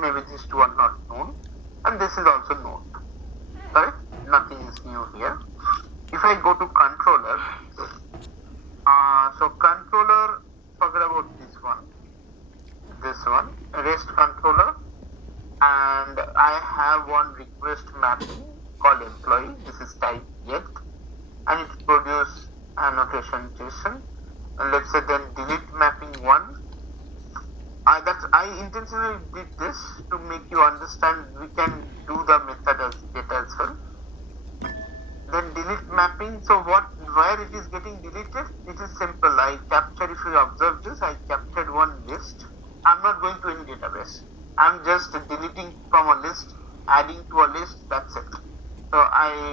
maybe these two are not known, and this is also known. Correct? Nothing is new here. If I go to controller, so controller, forget about this one, REST controller, and I have one request mapping called employee. This is type get, and it produces annotation JSON. And let's say then delete mapping one. I intentionally did this to make you understand we can do the method as get as well. Then delete mapping. So where it is getting deleted? It is simple. I captured, if you observe this, I captured one list. I'm not going to any database. I'm just deleting from a list, adding to a list. That's it. So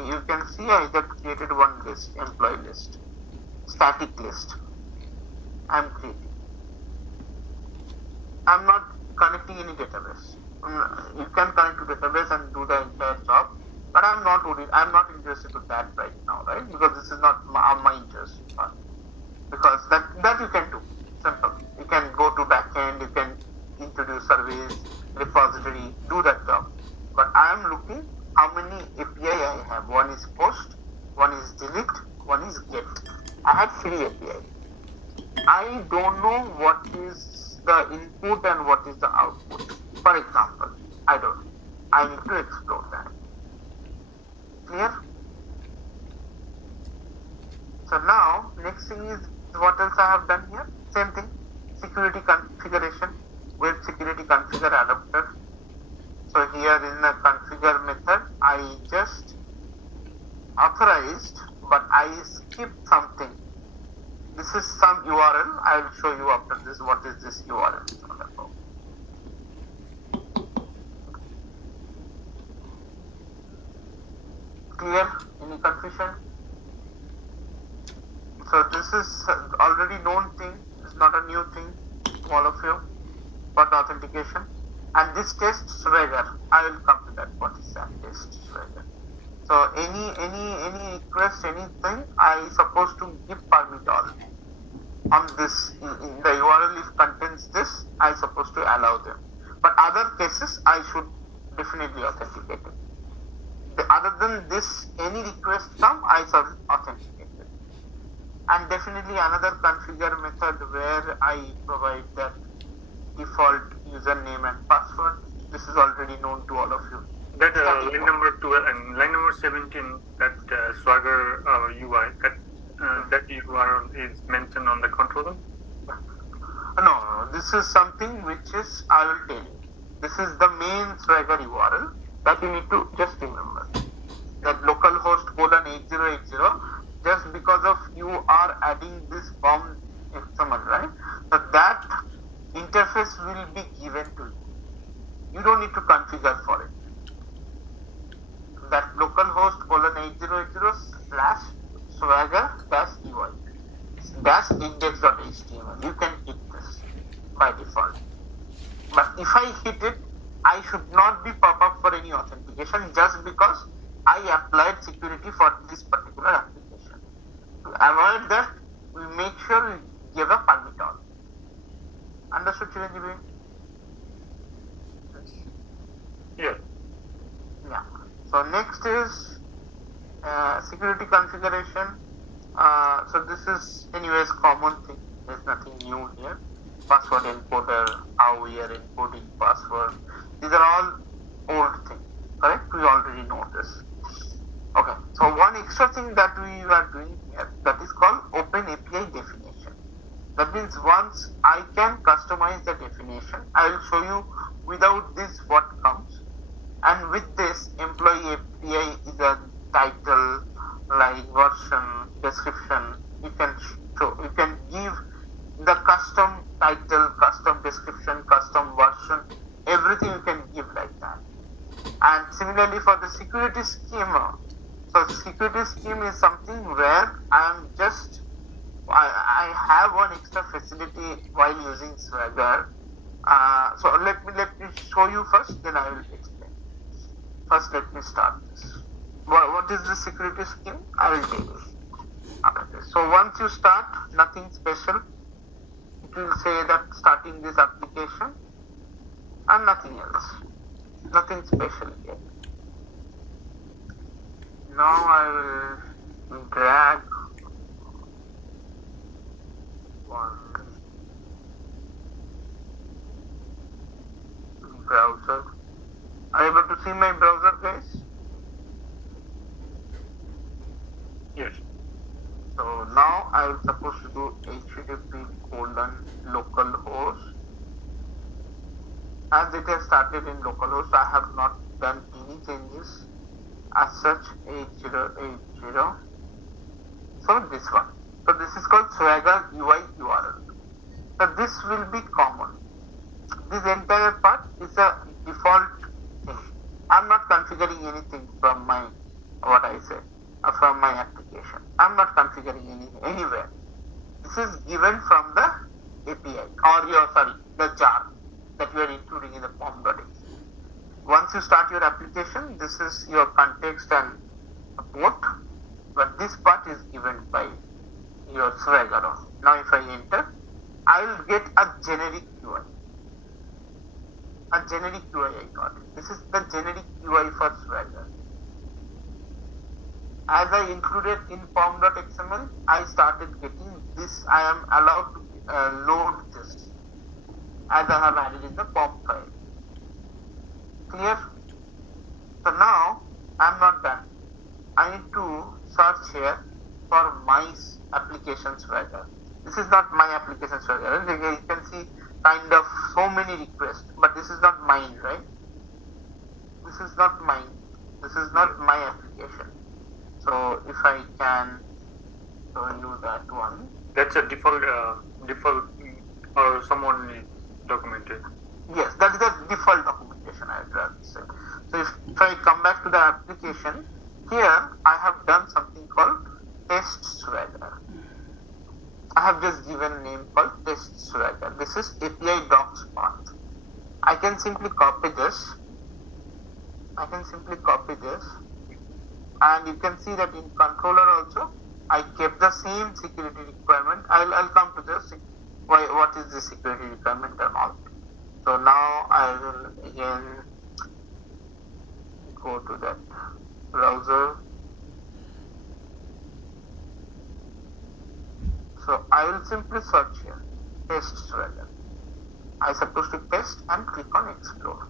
you can see I just created one list, employee list, static list. I'm creating. I'm not connecting any database. You can connect to database and do the entire job, but I'm not worried. I'm not interested in that right now, right? Because this is not my interest part. Because that you can do. Simple. You can go to backend. You can introduce service, repository, do that job. But I am looking how many API I have. One is post, one is delete, one is get. I have 3 API. I don't know what is the input and what is the output. For example, I don't know. I need to explore that. Clear? So now, next thing is what else I have done here? Same thing. Security configuration, web security configure adapter. So here in the configure method, I just authorized, but I skipped something. This is some URL. I will show you after this what is this URL. Clear? Any confusion? So this is already known thing. It's not a new thing to all of you for the authentication. And this test swagger, I will come to that. What is that test swagger? So any request, anything, I supposed to give permit all. On this, in the URL if contains this, I supposed to allow them. But other cases, I should definitely authenticate it. Other than this, any request come, I shall authenticate it. And definitely another configure method where I provide that default username and password. This is already known to all of you. That line number 12 and line number 17, that Swagger UI, that URL is mentioned on the controller? No, this is something which is, I will tell you. This is the main Swagger URL that you need to just remember. That localhost :8080, just because of you are adding this bomb XML, right? So that interface will be given to you. You don't need to configure for it. That localhost :8080/swagger-UI -index.html. You can hit this by default. But if I hit it, I should not be pop up for any authentication just because I applied security for this particular application. To avoid that, we make sure we give a permit all. Understood, Chiranjeevi? Yeah. Yeah. So next is security configuration. So this is anyways common thing. There's nothing new here. Password encoder, how we are encoding password. These are all old things, correct? We already know this. Okay. So one extra thing that we are doing here, that is called Open API definition. That means once I can customize the definition, I will show you without this what comes. And with this, employee API is a title, like version, description. You can give the custom title, custom description, custom version, everything you can give like that. And similarly for the security schema, so security scheme is something where I have one extra facility while using Swagger. So let me show you first, then I will explain. First, let me start this. What is the security scheme? I will tell you after this. So once you start, nothing special. It will say that starting this application, and nothing else. Nothing special yet. Now I will drag one browser. Are you able to see my browser, guys? Yes. So now I will supposed to do http :localhost. As it has started in localhost, I have not done any changes as such. 8080. So this one. So this is called Swagger UI URL. So this will be common. This entire part is a default thing. I'm not configuring anything from my from my application. I'm not configuring anything anywhere. This is given from the API or the jar that you are including in the pom.exe. Once you start your application, this is your context and port, but this part is given by your Swagger only. Now if I enter, I will get a generic UI. A generic UI I got. This is the generic UI for Swagger. As I included in pom.xml, I started getting this. I am allowed to load this as I have added in the pom file. Clear? So now I'm not done. I need to search here for my application Swagger. This is not my application Swagger. You can see kind of so many requests, but this is not mine, right? This is not mine. This is not my application. So if I can show you that one. That's a default or someone is documented. Yes, that is the default documentation, I would rather say. So if I come back to the application, here I have done something called test Swagger. I have just given a name called test Swagger. This is API docs path. I can simply copy this. And you can see that in controller also I kept the same security requirement. I'll come to this. What is the security requirement and all. So now I will again go to that browser. So I will simply search here test Swagger. I supposed to test and click on explore.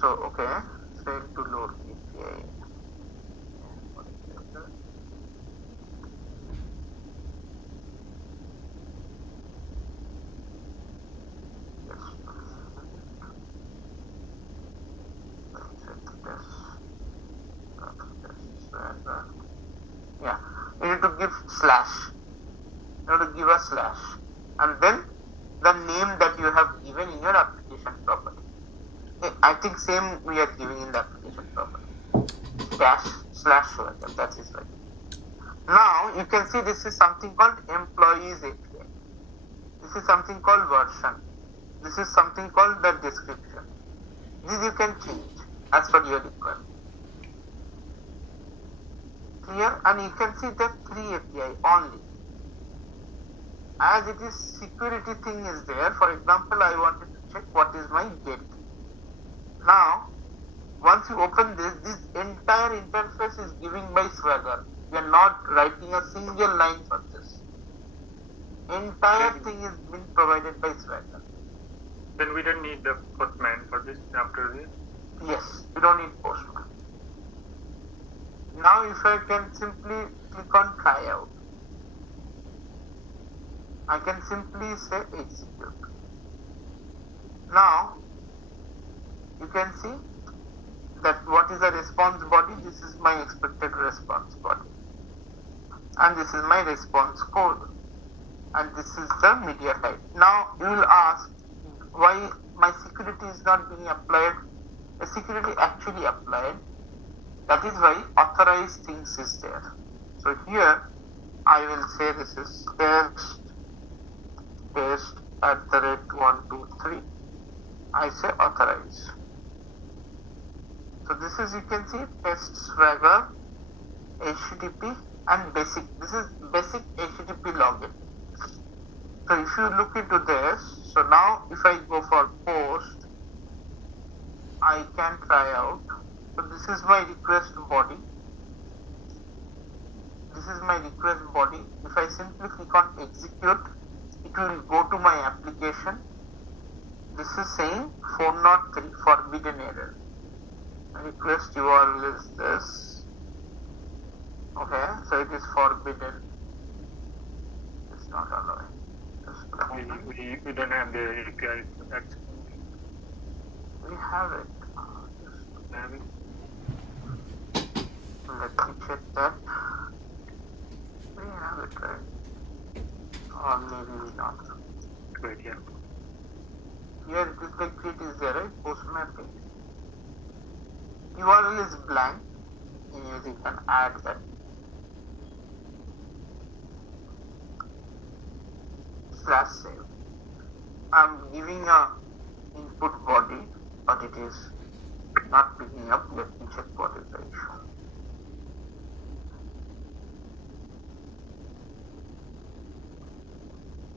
So okay, fail to load API. Yeah, you need to give slash. You have to give a slash, and then the name that you have given in your application property. I think same we are giving in the application property. /Swagger. That is right. Now you can see this is something called employees API. This is something called version. This is something called the description. This you can change as per your requirement. Clear? And you can see the 3 API only. As it is security thing is there. For example, I wanted to check what is my get. Now, once you open this entire interface is given by Swagger. We are not writing a single line for this. Entire thing is being provided by Swagger. Then we don't need the Postman for this after this? Yes, we don't need Postman. Now if I can simply click on tryout, I can simply say execute. Now you can see that what is the response body. This is my expected response body, and this is my response code, and this is the media type. Now you will ask why my security is not being applied. The security actually applied. That is why authorized things is there. So here I will say this is test @123. I say authorize. So this is, you can see, test Swagger, HTTP and basic. This is basic HTTP login. So if you look into this, so now if I go for post, I can try out. So this is my request body. This is my request body. If I simply click on execute, it will go to my application. This is saying 403 forbidden error. Request URL is this. Okay, so it is forbidden. It's not allowing. We don't have the API. That's we have it. have it. Let me check that. We have it, right? Or maybe not. Great, yeah. Here it is like it is there, right? Post mapping. URL is blank. You can add that. /save. I'm giving a input body, but it is not picking up. Let me check what is the issue.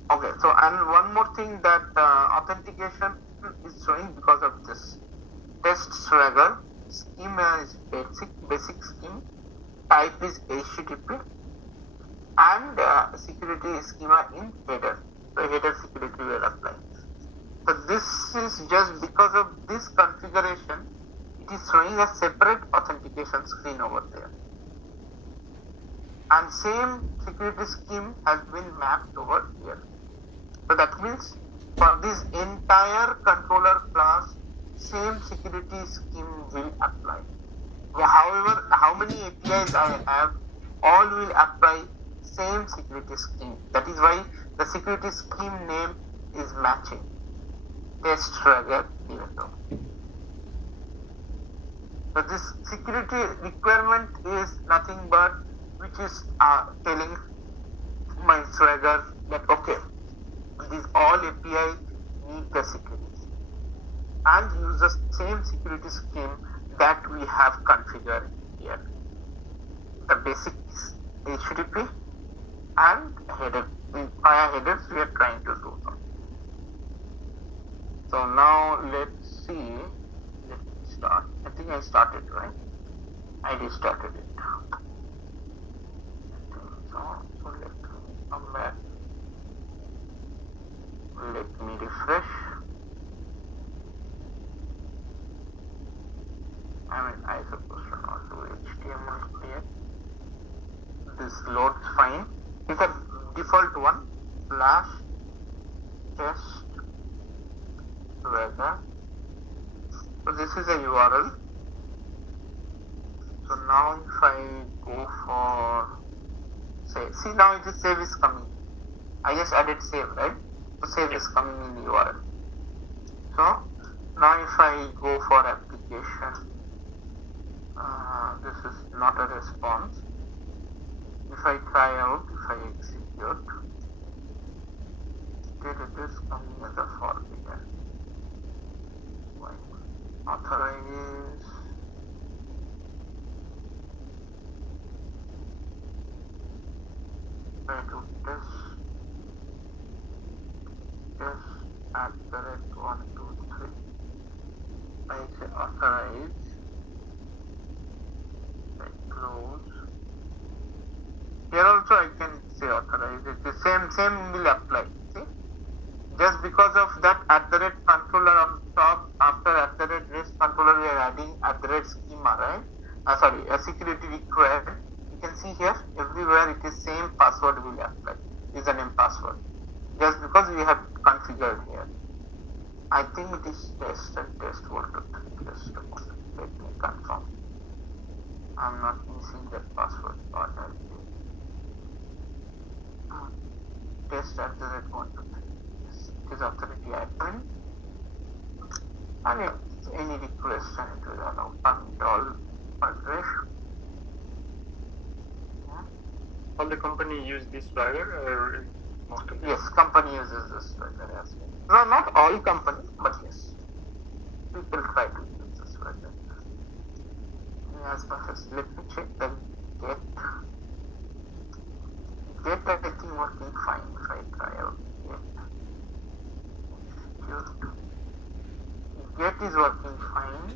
Okay, so and one more thing that authentication is showing because of this. Test Swagger schema is basic scheme. Type is HTTP and security schema in header. So header security will apply. So this is just because of this configuration, it is showing a separate authentication screen over there. And same security scheme has been mapped over here. So that means for this entire controller class, same security scheme will apply. However, how many APIs I have, all will apply same security scheme. That is why the security scheme name is matching. Test Swagger even though. So this security requirement is nothing but which is telling my Swagger that okay, these all API need the security and use the same security scheme that we have configured here. The basic HTTP and header. Via headers we are trying to do something. So now let's see. Let me start. I think I started, right? I restarted it. So let me come back. Let me refresh. I suppose to not do HTML here. This loads fine. It's a default one. /test Swagger. So this is a URL. So now if I go for save, see now it is save is coming. I just added save, right? So save is coming in the URL. So now if I go for application, this is not a response. If I try out, if I execute, it is coming as a forbidden. Authorize. Try to test @123. I say authorize. I close. Here also I can say authorize. It the same will apply. See, just because of that @controller on top, after @rest controller we are adding @schema, right? Sorry, a security required. You can see here everywhere it is same password will apply. Username password. Just because we have configured here. I think it is test and test voltage. Just a moment. Let me confirm. I'm not missing that password part. Test @123. Yes, it is authority admin. And if any request and it will allow permit all address. All the company use this Swagger or most of them? Yes, company uses this Swagger as well. No, not all companies, but yes. People try to use this Swagger. As much as let me check the get. Get I think working fine if I try out get. Get is working fine.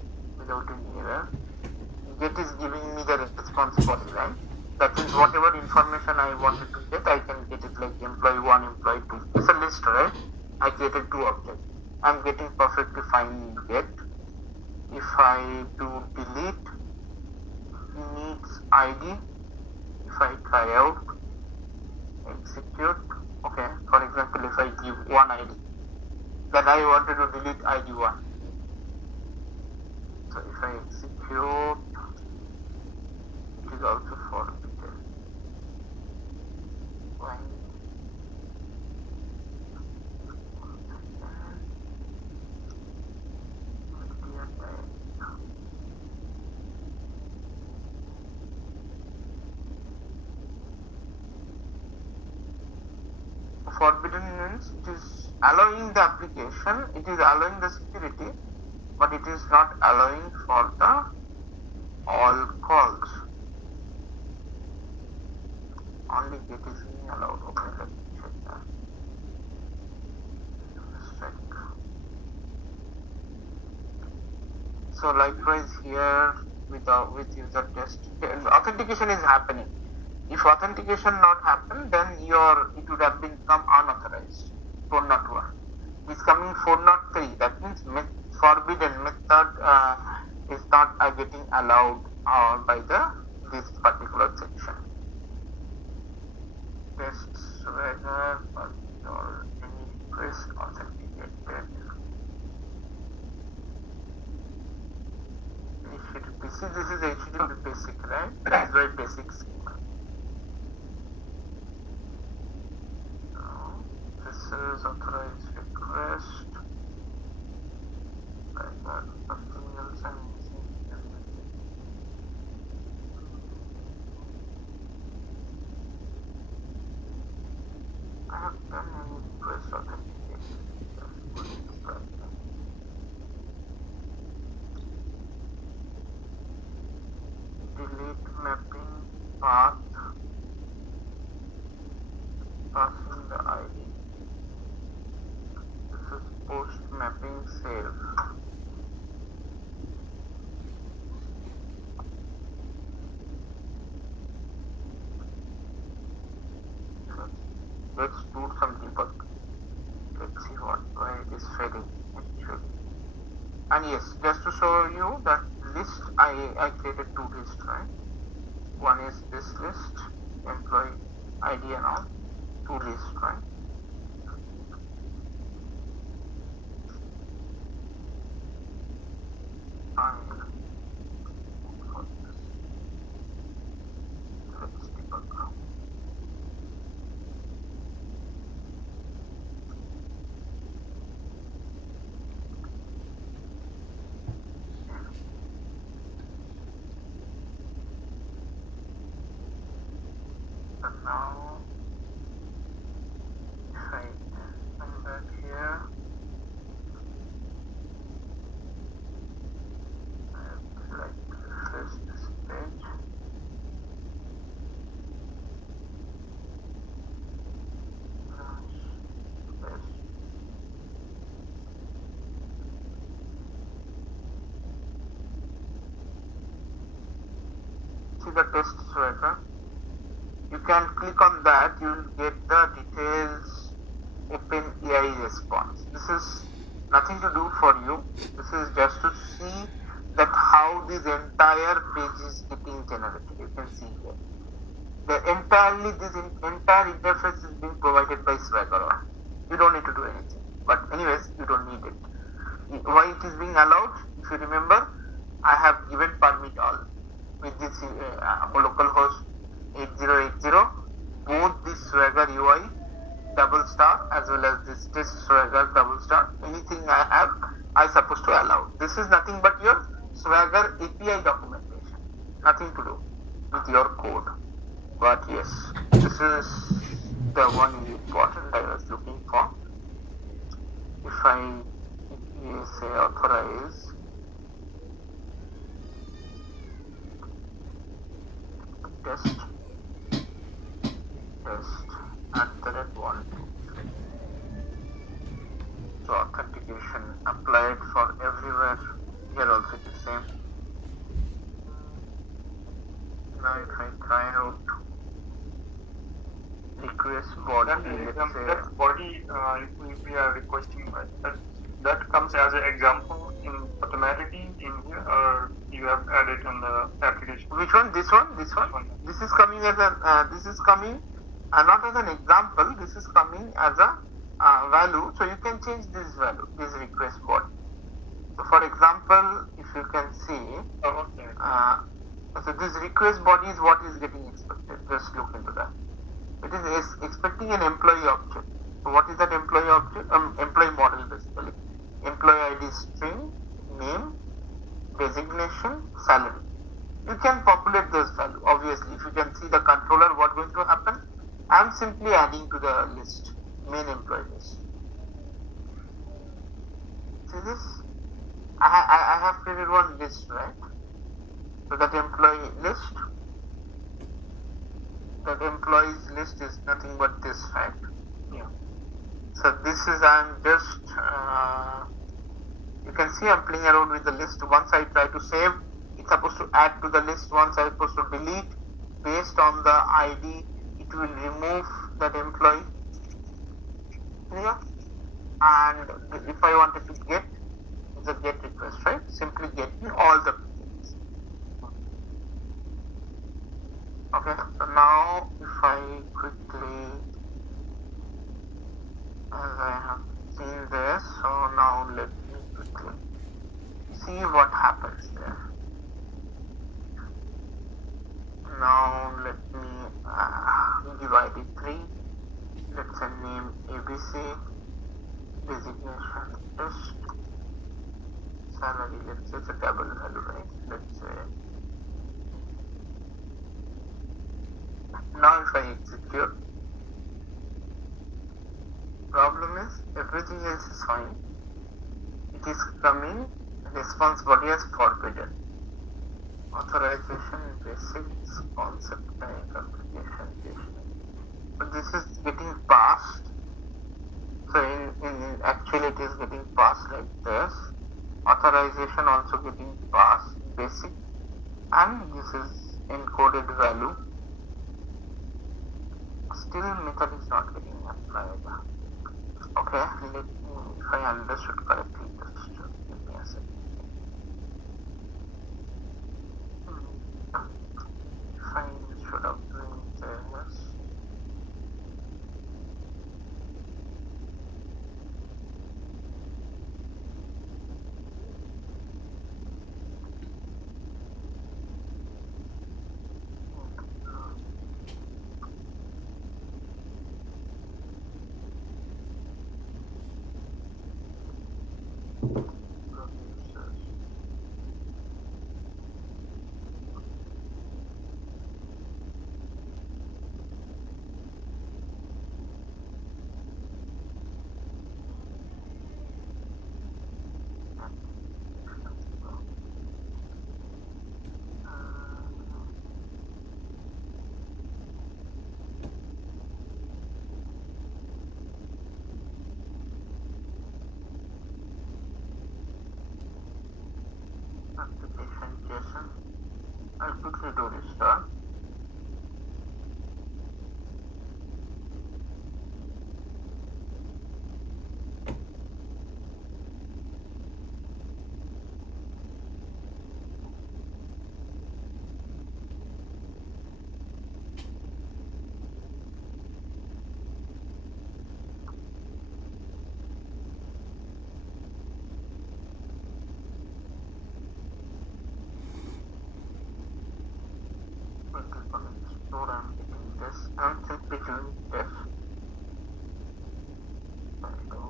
define get. If I do delete needs ID, if I try out, execute, okay, for example, if I give one ID, then I wanted to delete ID 1. So if I execute, it is also forbidden. Why? Forbidden means it is allowing the application, it is allowing the security, but it is not allowing for the all calls. Only get is being allowed. Okay, let me check that. Check. So likewise here with user test, authentication is happening. If authentication not happen, then it would have become unauthorized. 401 is coming 403. That means forbidden method is not getting allowed by this particular section. Test swagger or any request authenticated. See, this is HTTP basic, right? That's very basic schema. This is authorized request. I got something else I'm missing here. I have done any request authentication. Delete mapping path, passing the ID. This is post mapping save. Let's do some debug. Let's see why it is failing actually. And yes, just to show you that list, I created 2 lists, right? One is this list, employee ID and all, 2 lists, right? And let's debug. So now, if I come back here, I would like to refresh this page. See the test swagger. You can click on that, you will get the details open AI response. This is nothing to do for you. This is just to see that how this entire page is getting generated. You can see here. This entire interface is being provided by Swagger. You don't need to do anything. But anyways, you don't need it. Why it is being allowed? If you remember, I have given permit all with this localhost 8080, both this Swagger UI double star as well as this test Swagger double star. Anything I have, I supposed to allow. This is nothing but your Swagger API documentation. Nothing to do with your code. But yes, this is the one important I was looking for. If I say authorize, test @1. So authentication applied for everywhere. Here also the same. Now if I try out request body, let's say that body, if we are requesting that that comes as an example in automatically in here, or you have added on the application? Which one? This one? This one? This is coming as a. This is coming not as an example. This is coming as a value. So you can change this value, this request body. So for example, if you can see, so this request body is what is getting expected. Just look into that. It is expecting an employee object. So what is that employee object? Employee model basically. Employee ID string, name, designation, salary. You can populate those values. Obviously, if you can see the controller, what's going to happen? I'm simply adding to the list, main employee list. See this? I have created one list, right? So that employee list, that employees list is nothing but this, right? Yeah. So this is, I'm just, you can see I'm playing around with the list. Once I try to save, it's supposed to add to the list. Once I'm supposed to delete, based on the ID, it will remove that employee. Yeah. And if I wanted to get, it's a get request, right? Simply get me all the things. Okay, so now if I quickly, as I have seen this, so now let me quickly see what happens there. Now let me divide it 3. Let's say name ABC, designation test, salary, let's say it's a double value, right? Let's say. Now if I execute, problem is everything else is fine. It is coming, response body as forbidden. Authorization, basics, concept, application. But this is getting passed. So in actually it is getting passed like this. Authorization also getting passed, basic, and this is encoded value. Still method is not getting applied. Okay, let me, if I understood correctly, just give me a second. If I should have doing this. Application JSON. I'll quickly do restart. Click on explore. I'm getting this. I'm simply doing this. There we go.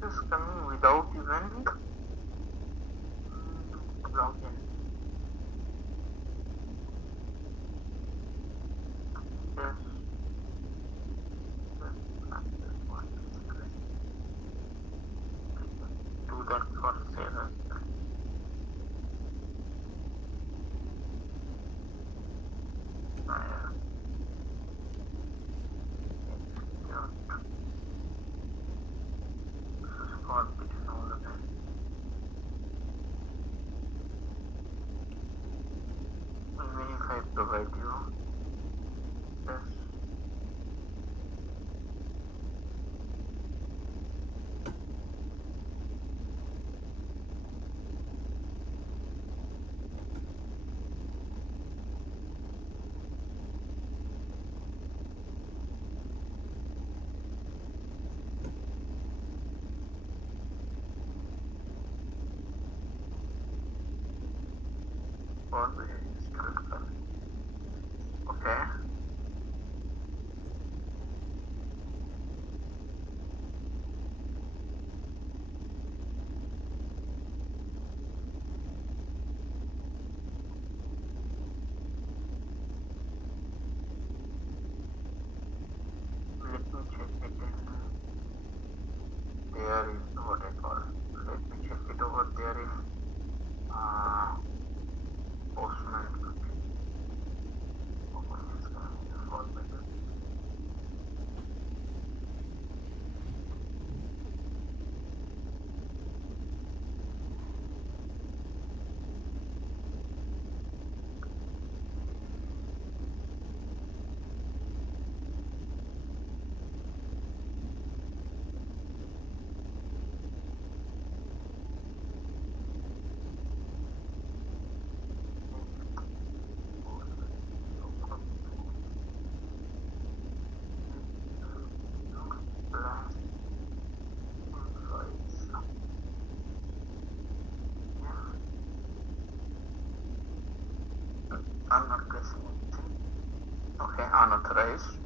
This is coming without even login. Yes. Do that for save as well. This is forbidden all the time. for the historical. Okay. Let me check it in there in what I call. Let me check it over there in Postman. Open this format. I'm not pressing anything. Okay, unauthorized.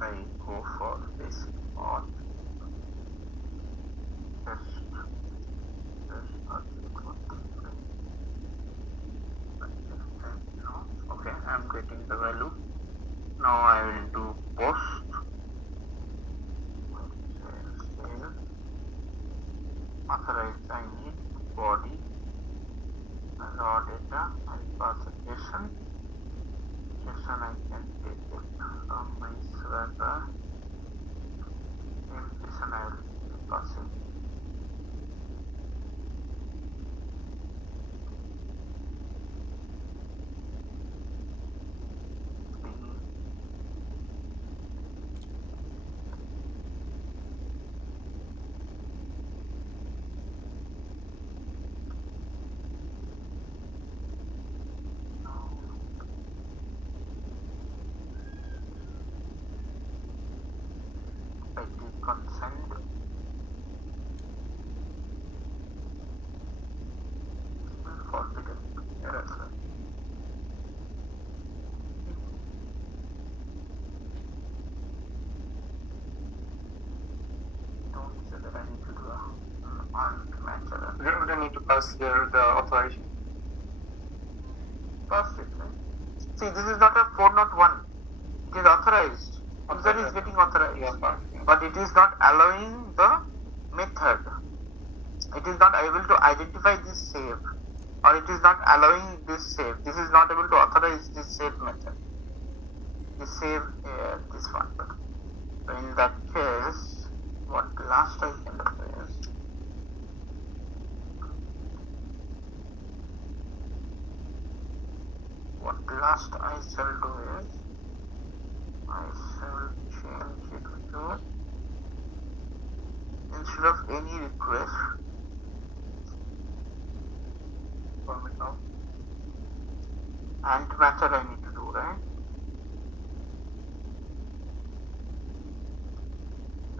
I go for basic auth. No. Okay, I'm getting the value. Now I will do post. Save. Authorized, I need body. Raw data, I'll pass a JSON. JSON I can take it from my Swagger. In JSON I will be passing. I take consent. Forbidden. Error. Don't say that I need to do an alt match error. You don't need to pass here the authorization. Pass it, right? See, this is not a 401. It is authorized. User is getting authorized. Yeah, but it is not allowing the method. It is not able to identify this save, or it is not allowing this save. This is not able to authorize this save method. This save this one. So in that case, what last I can do is I shall do is I shall change it to, instead of any request, format of and method I need to do, right?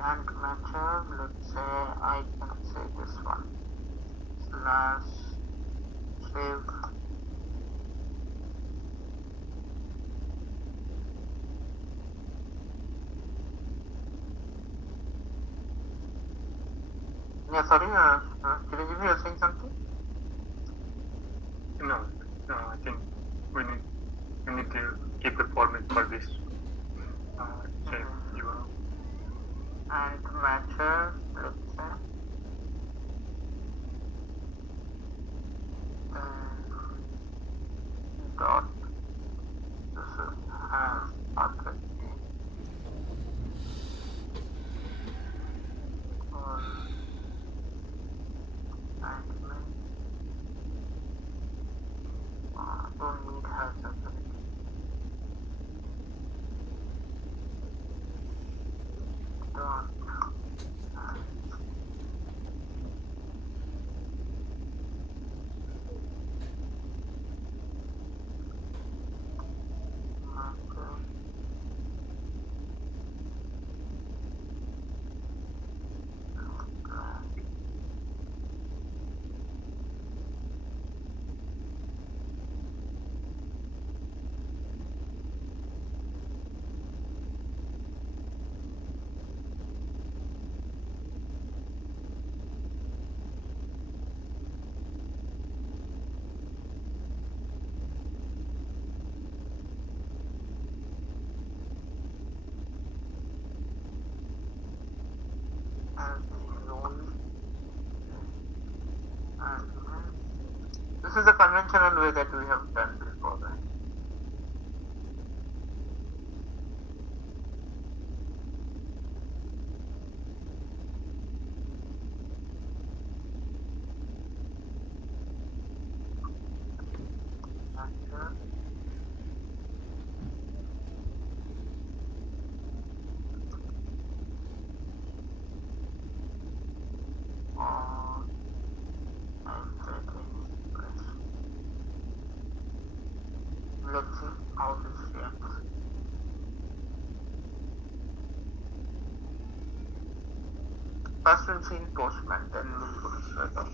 And method, let's say I can say this one slash save yeah, sorry, Chiranjeev, you are saying something? No, I think we need to keep the format for this. Save URL. And method, let's say dot this has authority for admin don't need has authority. Dot conventional way that we have done before, right? Let's see how this reacts. First we'll see in Postman, then we'll go to Swagger.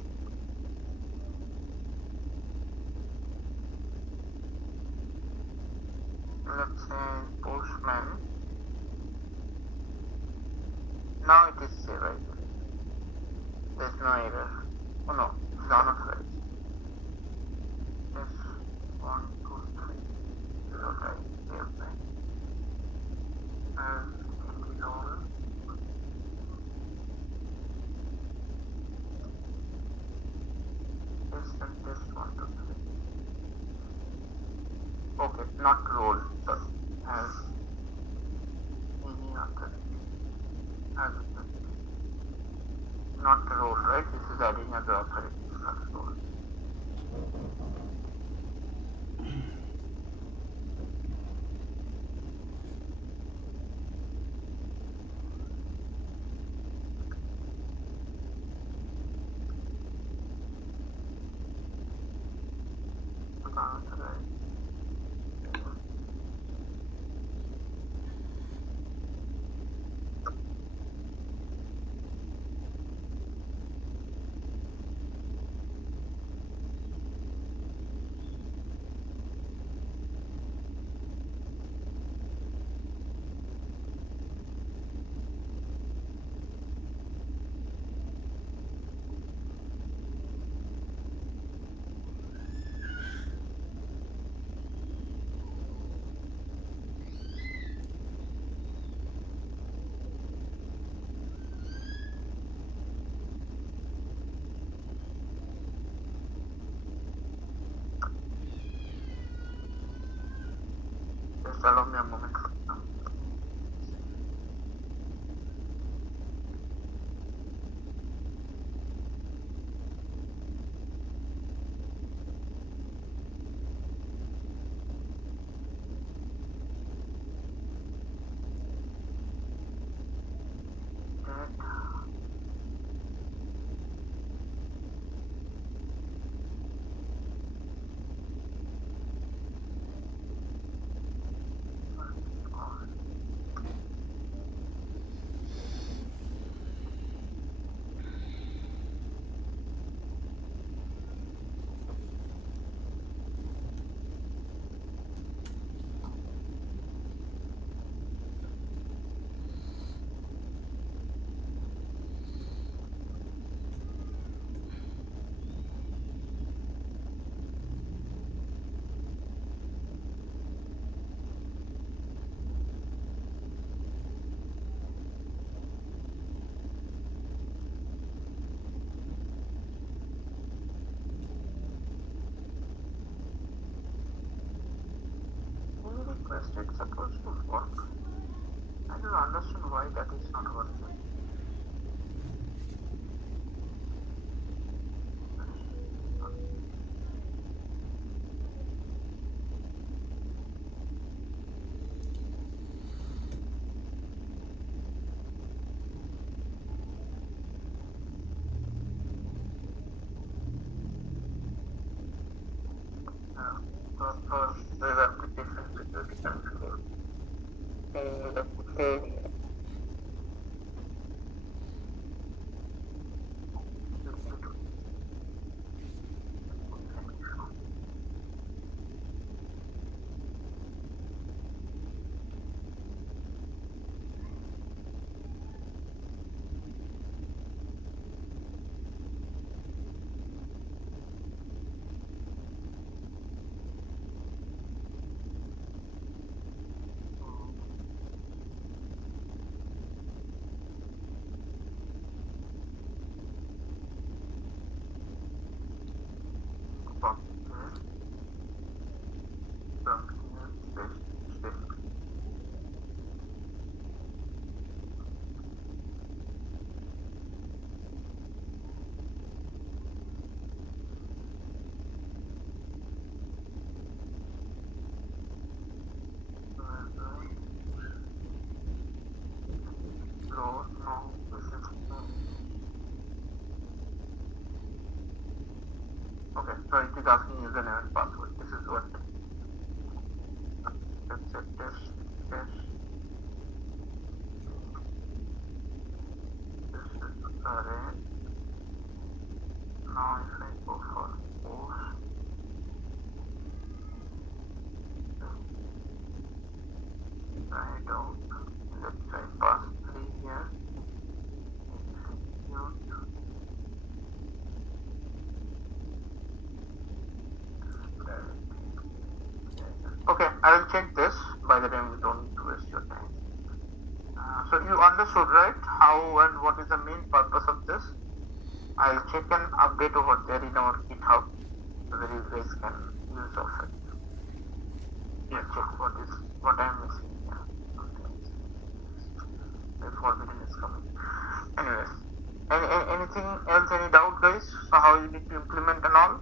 Let's say Postman. Now it is saved, right? There's no error. Oh no, it's unauthorized. Yes, 1, 2, 3. Zero type saved, right? As in the role. Test and test 1, 2, 3. Okay, not role, but as any authority. As authority. Not the role, right? This is adding other authorities plus role. Unauthorized. Just allow me a moment. Request it's supposed to work. I don't understand why that is not working. First, web application security configuration. So it is asking username and password. This is what. Let's say test. This is array. Now if I go for post, write out. Let's try pass 3 here. Execute. Okay, I will check this. By the time, we don't need to waste your time. So you understood, right? How and what is the main purpose of this? I'll check an update over there in our GitHub so that you guys can use of it. Yeah, check what I'm missing here. The forbidden is coming. Anyways, anything else? Any doubt, guys? So how you need to implement and all?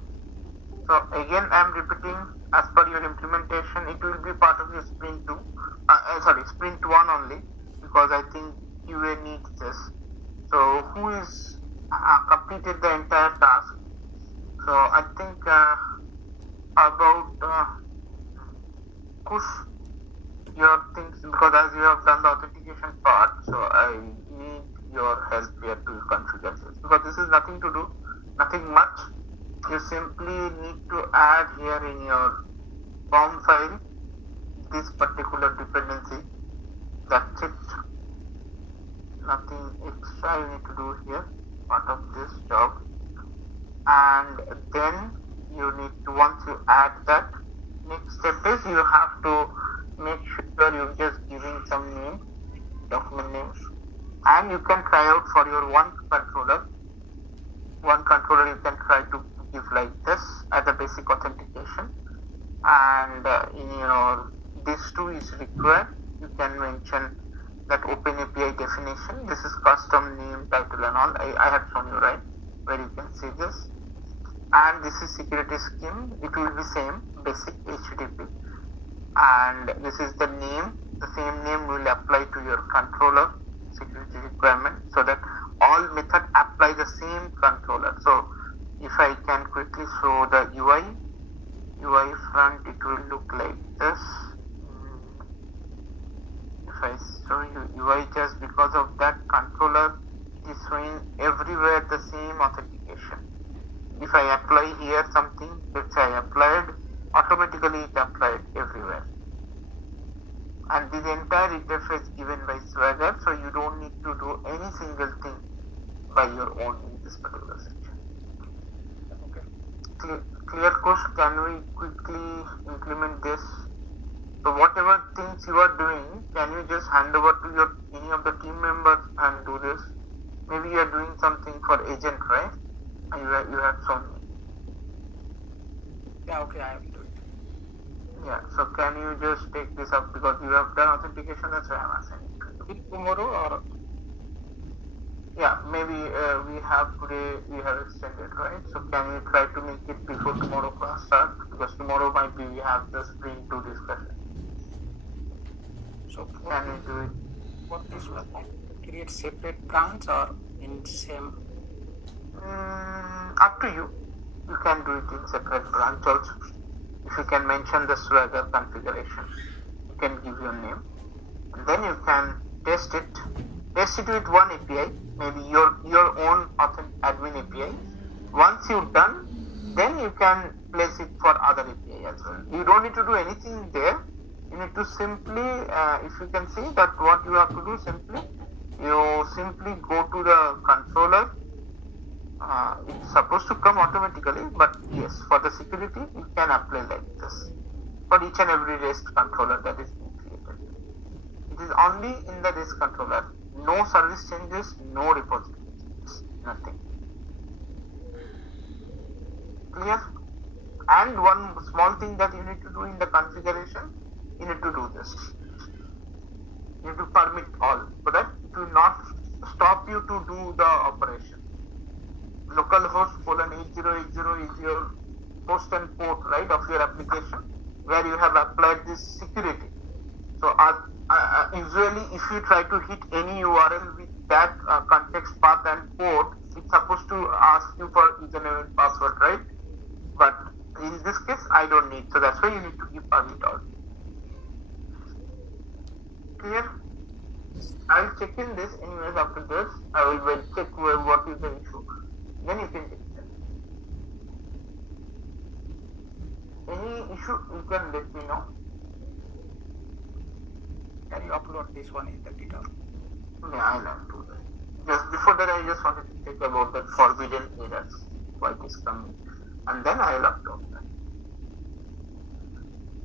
So again, I'm repeating, as per your implementation, it will be part of your sprint 2. Sprint 1 only, because I think QA needs this. So who is completed the entire task? So I think about push your things, because as you have done the authentication part, so I need your help here to configure this, because this is nothing to do, nothing much. You simply need to add here in your form file this particular dependency. That's it. Nothing extra you need to do here, part of this job. And then you need to, once you add that, next step is you have to make sure you're just giving some name, document names, and you can try out for your one controller you can try to give like this as a basic authentication, and in your this too is required. You can mention that open API definition. This is custom name, title and all. I have shown you, right, where you can see this. And this is security scheme. It will be same, basic HTTP. And this is the name. The same name will apply to your controller security requirement, so that all method apply the same controller. So if I can quickly show the UI front, it will look like this. If I show you UI, just because of that controller, it is showing everywhere the same authentication. If I apply here something, let's say I applied, automatically it applied everywhere. And this entire interface given by Swagger, so you don't need to do any single thing by your own in this particular section. Okay. Clear course, can we quickly implement this? So whatever things you are doing, can you just hand over to any of the team members and do this? Maybe you are doing something for agent, right? And you have shown me. Yeah, okay, I will do it. Yeah, so can you just take this up, because you have done authentication, that's why I'm asking. Tomorrow or? Yeah, maybe we have extended, right? So can we try to make it before tomorrow class starts? Because tomorrow might be we have the sprint 2 discussion. So can we do it? For this one, create separate branch or in same? Up to you. You can do it in separate branch also. If you can mention the Swagger configuration, you can give your name. And then you can test it. Test it with one API, maybe your own admin API. Once you've done, then you can place it for other API as well. You don't need to do anything there. You need to simply, if you can see that what you have to do, you simply go to the controller. It's supposed to come automatically, but yes, for the security, you can apply like this for each and every REST controller that is being created. It is only in the REST controller. No service changes, no repository changes, nothing. Clear? And one small thing that you need to do in the configuration, you need to do this. You need to permit all, so that it will not stop you to do the operation. Localhost :8080 is your host and port, right, of your application, where you have applied this security. So usually if you try to hit any URL with that context path and port, it's supposed to ask you for username and password, right? But in this case, I don't need. So that's why you need to give permit also. Clear? I'll check in this anyways after this. I will check what is the issue. Then you can take it. Any issue, you can let me know. Can you upload this one in the GitHub? Yeah, I'll do that. Just before that, I just wanted to check about that forbidden errors, why it is coming, and then I'll upload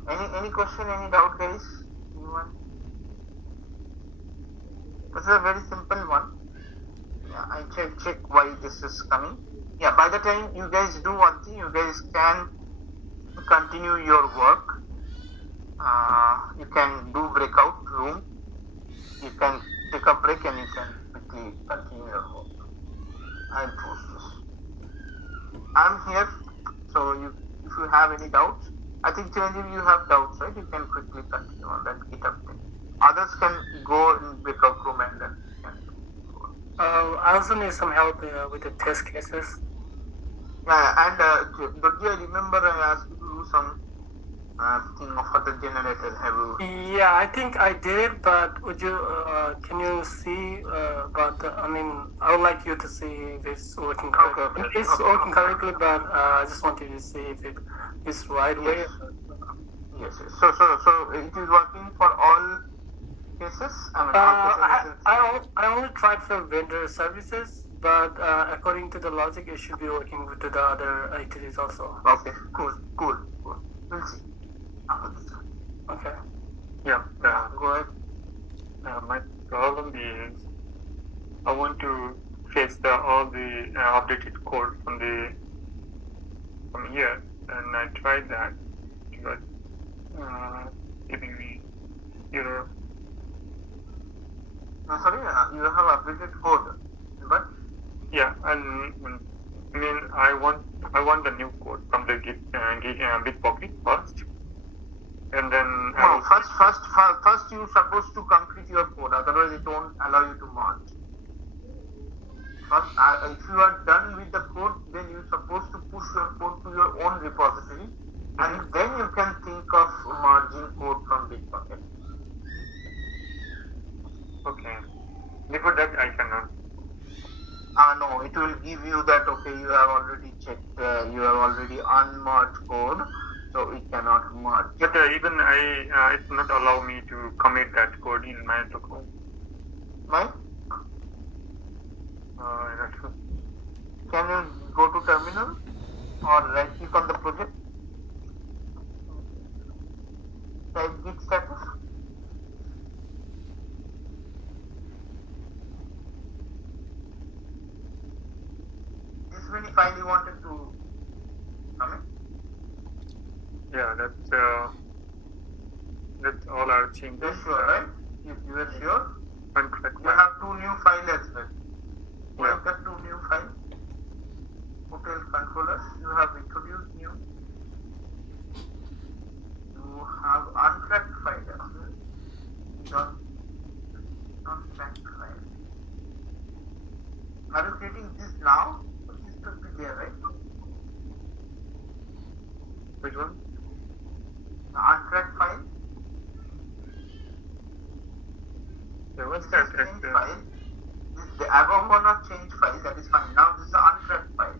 that. Any question, any doubt, guys? Anyone? This is a very simple one. Yeah, I check why this is coming. Yeah, by the time you guys do one thing, you guys can continue your work. You can do breakout room. You can take a break and you can quickly continue your work. I'll post this. I'm here, so if you have any doubts, I think Chiranjeev, you have doubts, right? You can quickly continue on that GitHub thing. Others can go in breakout room and then can go. I also need some help with the test cases. Yeah, and don't you remember I asked you to do some thing of the generator? Have you? Yeah, I think I did, but would you? Can you see? I mean, I would like you to see if it's working correctly. Okay. It's working correctly, but I just wanted to see if it is right way. Yes. So it is working for all cases. I only tried for vendor services, but according to the logic, it should be working with the other entities also. Okay. Cool. We'll see. Okay. Yeah. Go ahead. My problem is I want to fetch all the updated code from here, and I tried that, but giving me error. Sorry, you have updated code, but Yeah, and I mean I want the new code from the Bitbucket first, and then no. First you supposed to complete your code. Otherwise, it won't allow you to merge. First, if you are done with the code, then you're supposed to push your code to your own repository, and then you can think of merging code from Bitbucket. Okay. Before that, I cannot. No, it will give you that, okay, you have already checked, you have already unmerged code, so it cannot merge. But even it not allow me to commit that code in my local. Right? Can you go to terminal or right click on the project? Type git status. This many file you wanted to commit? Yeah, that's all our changes. You're sure, right? You are sure? Untrack You have two new files as well. What Yeah. are the two new files? Hotel controllers. You have introduced new. You have untracked file as well. Non-tracked file. Are you creating this now? This should be there, right? Which one? The untracked file. Yeah, what's This that? is change file. The above one of change file, that is fine. Now this is the untracked file.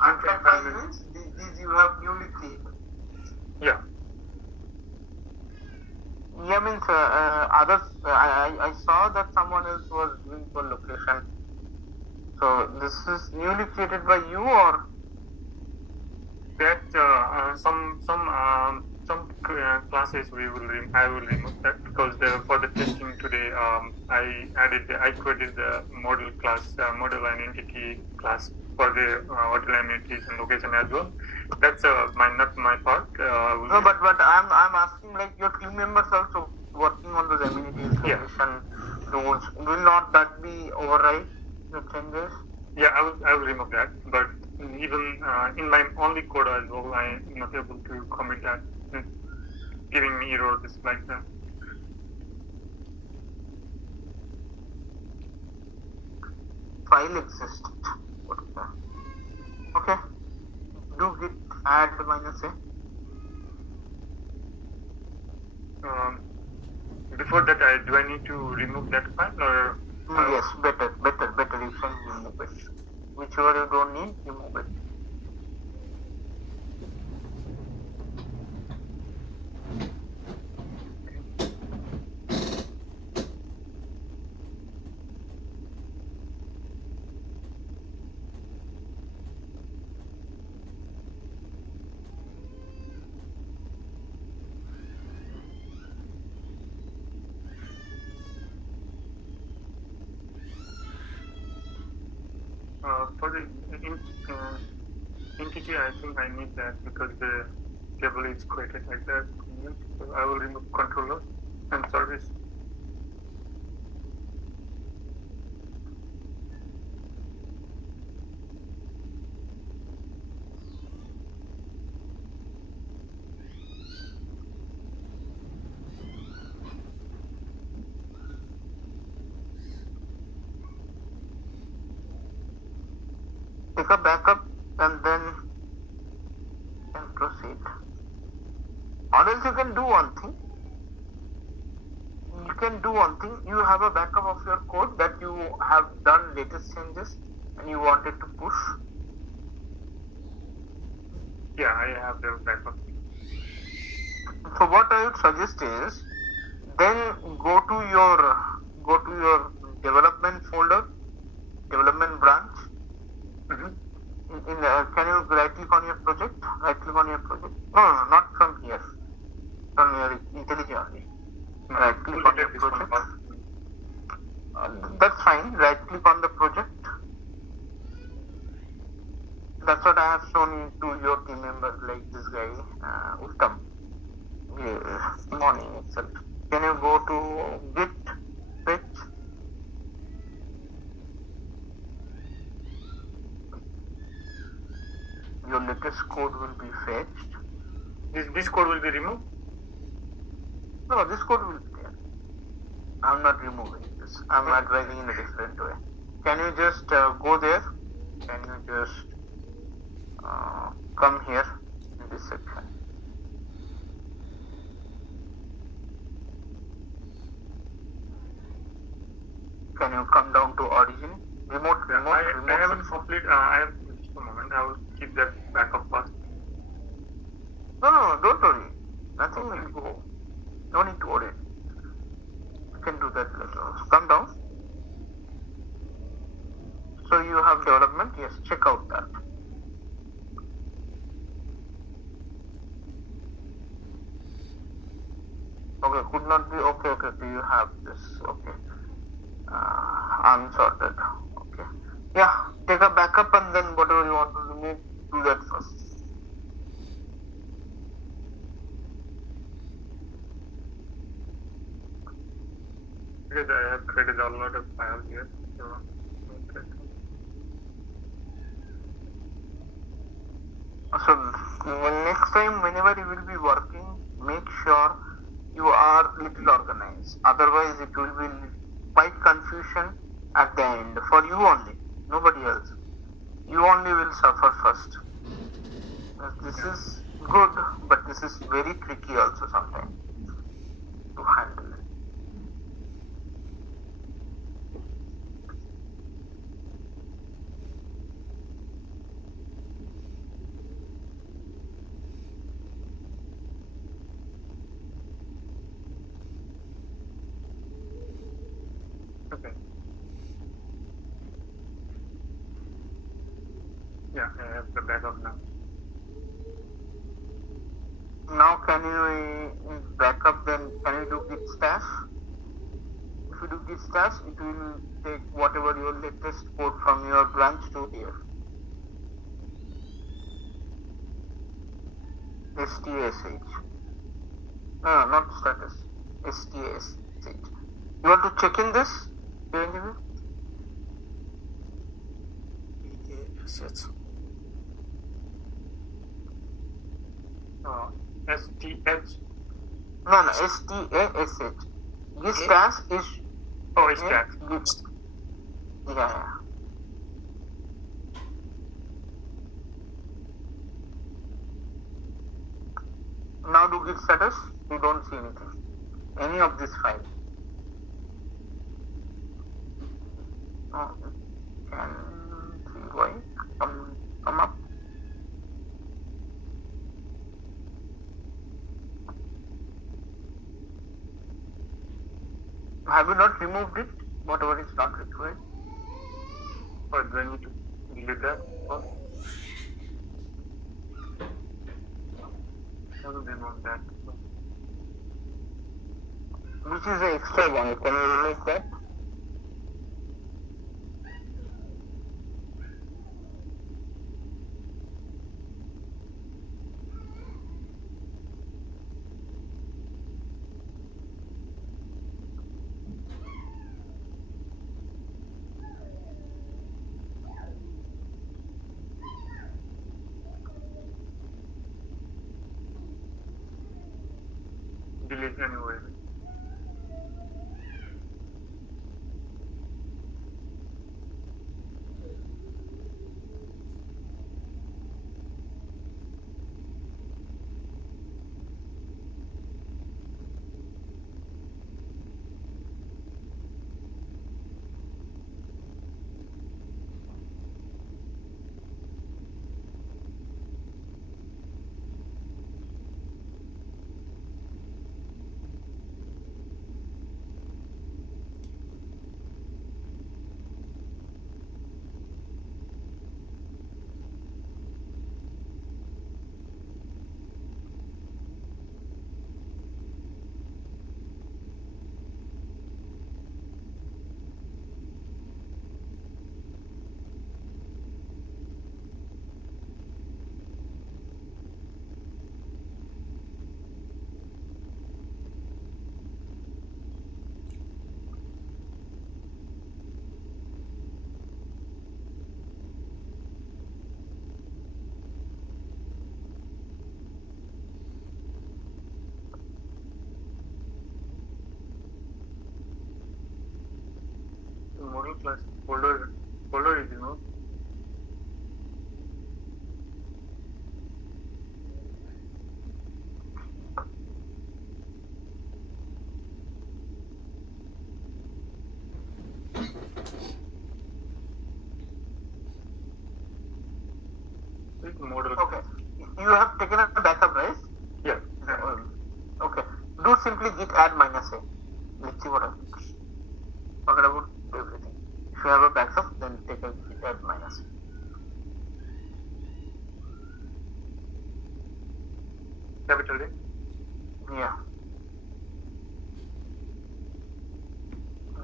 Untracked file means these you have newly created. Yeah. Yeah, means others. I saw that someone else was doing for location. So this is newly created by you, or That some classes I will remove that because for the testing today I created the model class model and entity class for the hotel amenities and location as well. That's not my part. no? But I'm asking, like, your team members also working on those amenities, location rules. Will not that be override the changes? Yeah, I will remove that. But even in my only code as well, I'm not able to commit that. It's giving me errors like that. File exists. Okay. Do git add -a. Before that, do I need to remove that file or? Yes, better. You can remove it. Whichever you don't need, remove it. For the entity, I think I need that because the table is created like that. So I will remove controller and service. Take a backup and then proceed. Or else you can do one thing. You have a backup of your code that you have done latest changes and you wanted to push. Yeah, I have the backup. So what I would suggest is then go to your development folder, development branch. Can you right click on your project? No, not from here. From your IntelliJ only. Right click on your project. That's fine. Right click on the project. That's what I have shown to your team members, like this guy, Uttam. Morning itself. Can you go to Git fetch? Your latest code will be fetched. This code will be removed? No, this code will be there. I'm not removing this. I'm advising in a different way. Can you just go there? Can you just come here in this section? Can you come down to origin? Remote. I haven't complete. I have just a moment. I will keep that backup first. No, don't worry. Nothing will go. No need to worry. You can do that later. Come down. So you have development. Yes, check out that. Okay, could not be. Okay. You have this. Okay. Unsorted. Okay. Yeah, take a backup and then whatever you want to remove, do that first. Because I have created a lot of files here. So, okay. So next time, whenever you will be working, make sure you are little organized. Otherwise, it will be quite confusion at the end for you only, nobody else. You only will suffer first. This is good, but this is very tricky also sometimes to handle. Okay. Yeah, I have the backup now. Now can you back up, then can you do git stash? If you do git stash, it will take whatever your latest code from your branch to here. STSH. No, not status. STSH. You want to check in this? Yes. STH. No, STASH. Git stash is. Oh, it's that. Yeah. Now do git status, you don't see anything. Any of this file. Oh, can see why come up. Have you not removed it? Whatever is not required. Or do I need to delete that? Or how to remove that? Which is the extra one? Can you remove that? Delete anyway. Model class folder is removed. It's model. Okay. You have taken a backup, right? Yeah. Okay. Do simply git add -a. Let's see what happens. Forget about everything. If you have a backup, then take a git add -a. Capital A. Yeah.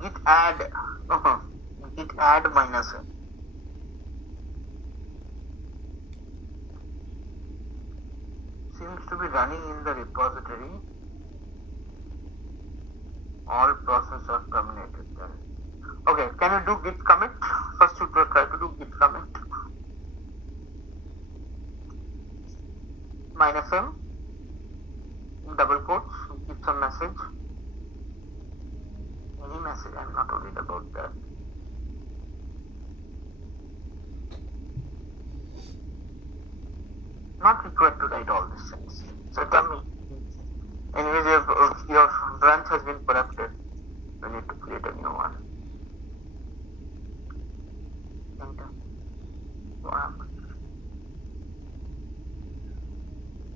Git add. Git add -a. Seems to be running in the repository. All processes are terminated then. Okay, can you do git commit? First you try to do git commit. -m, double quotes, give some message. Any message, I'm not worried about that. Not required to write all these things. So tell me. Anyways, your branch has been corrupted. You need to create a new one. Enter. What happened?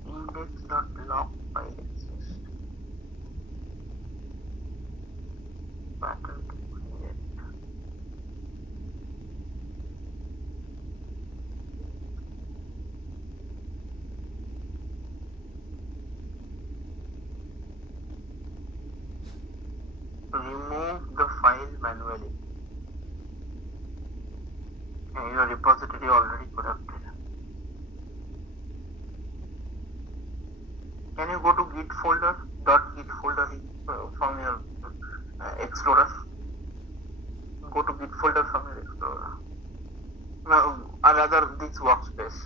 Index.log file exists. Pattern to create. Remove the file manually. Your repository already corrupted. Can you go to git folder, .git folder from your Explorer? Go to git folder from your Explorer. No, or rather this workspace.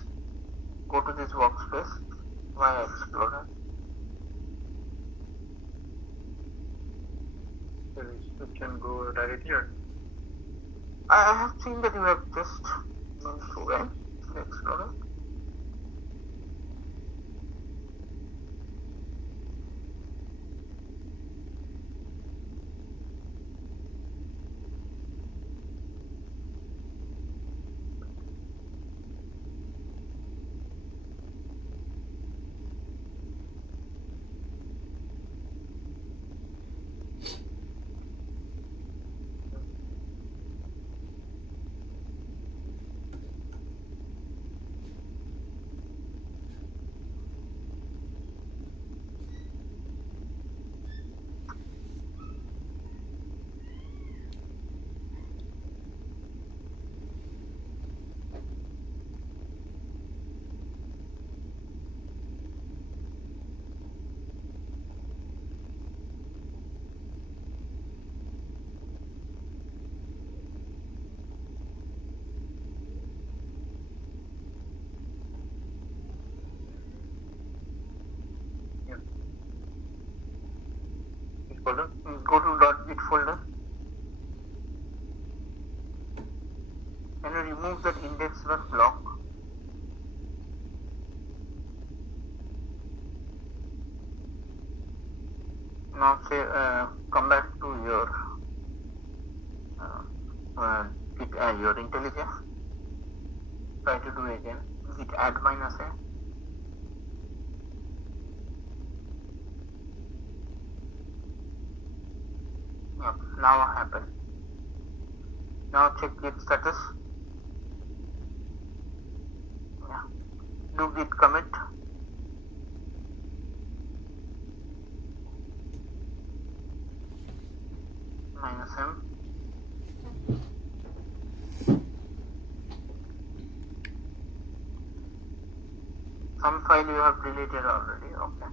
Go to this workspace via Explorer. You can go directly here. I have seen that you have just gone through, right? The Explorer. folder. Go to .git folder. Can you remove that index.block? Now say come back to your git your IntelliJ. Try to do again. Git add -a. Yep, now happened. Now check git status. Yeah. Do git commit. -m. Some file you have deleted already. Okay.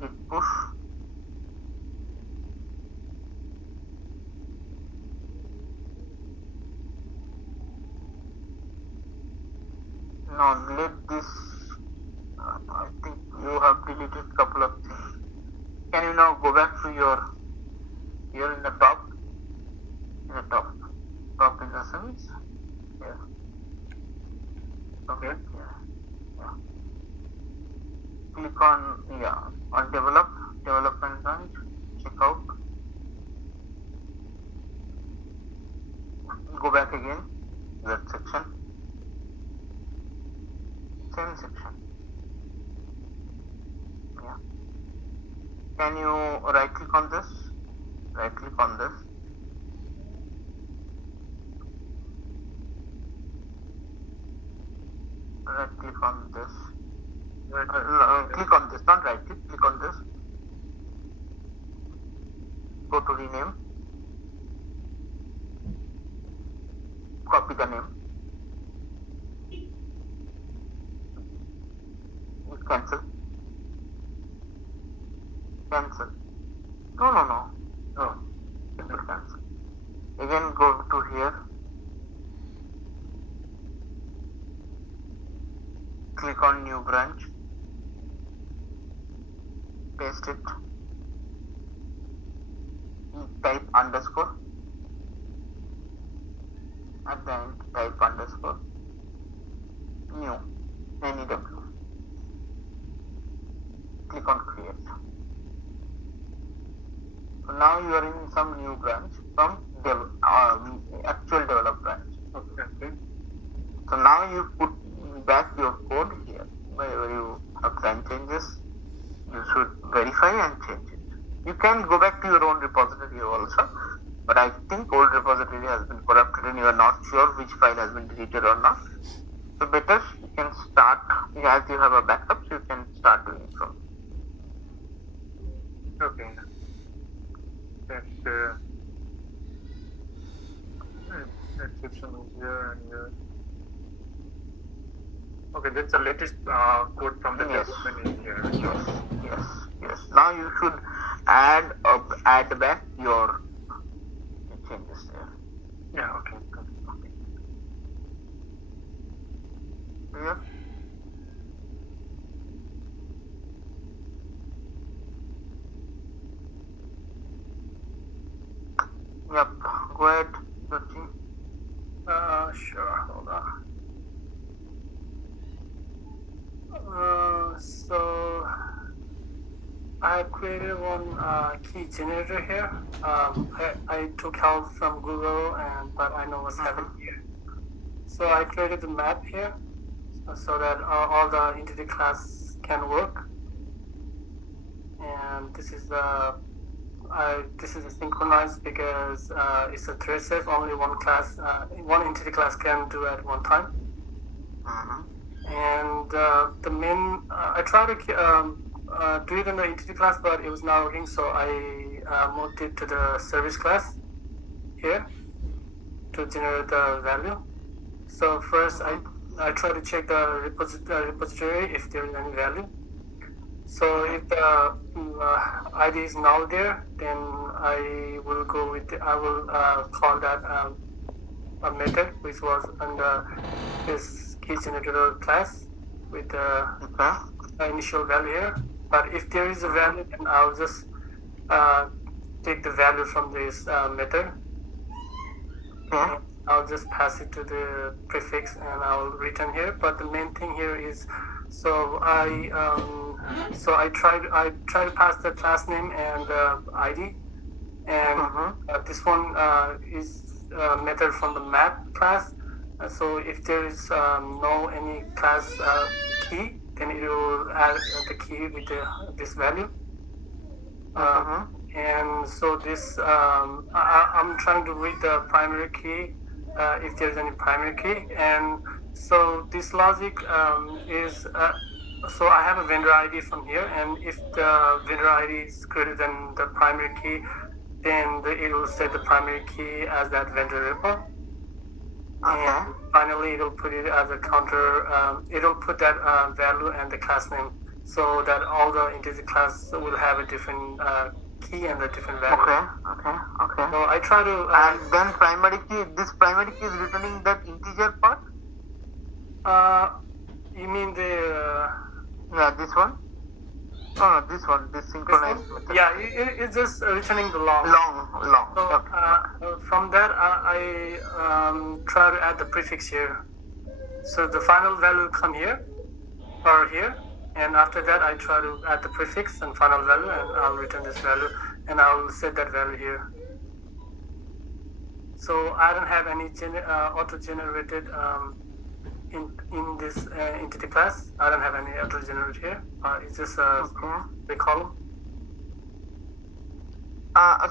Git push. Now let this. I think you have deleted couple of things. Can you now go back to your here in the top? In the top is the service. Here. Okay. Yeah. Click on development branch. Check out. Go back again. That section. Same section. Yeah. Can you right click on this? Right click on this. Right click on this. Click on this, not right click. Click on this. Go to rename. Copy the name. Cancel. Cancel. No. Cancel. Again go to here. Click on new branch. Paste it. Type underscore. At the end type underscore. New. NEW. Click on create. So now you are in some new branch from actual develop branch. Okay. So now you put back your code here. Wherever you have done changes, you should verify and change it. You can go back to your own repository also, but I think old repository has been corrupted and you are not sure which file has been deleted or not. So better you can start, as you have a backup, so you can start doing it from. Okay. That exception is here and here. Okay, that's the latest code from the development in here. Yes. Now you should add back your changes there. Yeah, okay. Yeah. Yep. Go ahead, Dutchy. Sure. Hold on. So I have created one key generator here. I took help from Google, but I know what's happening here. So I created the map here so that all the entity class can work. And this is synchronized because it's a thread safe. Only one entity class can do at one time. And the main I tried to do it in the entity class, but it was not working, so I moved it to the service class here to generate the value. So first I try to check the repository if there is any value. So if the ID is null there, then I will call that a method which was under this key generator class with the initial value here. But if there is a value, then I'll just take the value from this method. Okay. And I'll just pass it to the prefix and I'll return here. But the main thing here is, so I try to pass the class name and ID, and this one is a method from the map class. So if there is no any class key, then it will add the key with this value. And so this I'm trying to read the primary key if there's any primary key, and so this logic is so I have a vendor ID from here, and if the vendor ID is greater than the primary key, then it will set the primary key as that vendor repo. And finally, it'll put it as a counter. It'll put that value and the class name, so that all the integer class will have a different key and a different value. Okay. So I try to. And then primary key. This primary key is returning that integer part. You mean the? Yeah, this one. Oh, this one. This synchronized method. Yeah, it's just returning the long. Long. So from that, I try to add the prefix here. So the final value will come here or here, and after that, I try to add the prefix and final value, and I'll return this value, and I'll set that value here. So I don't have any auto-generated in this entity class. I don't have any auto-generated here. It's just a column.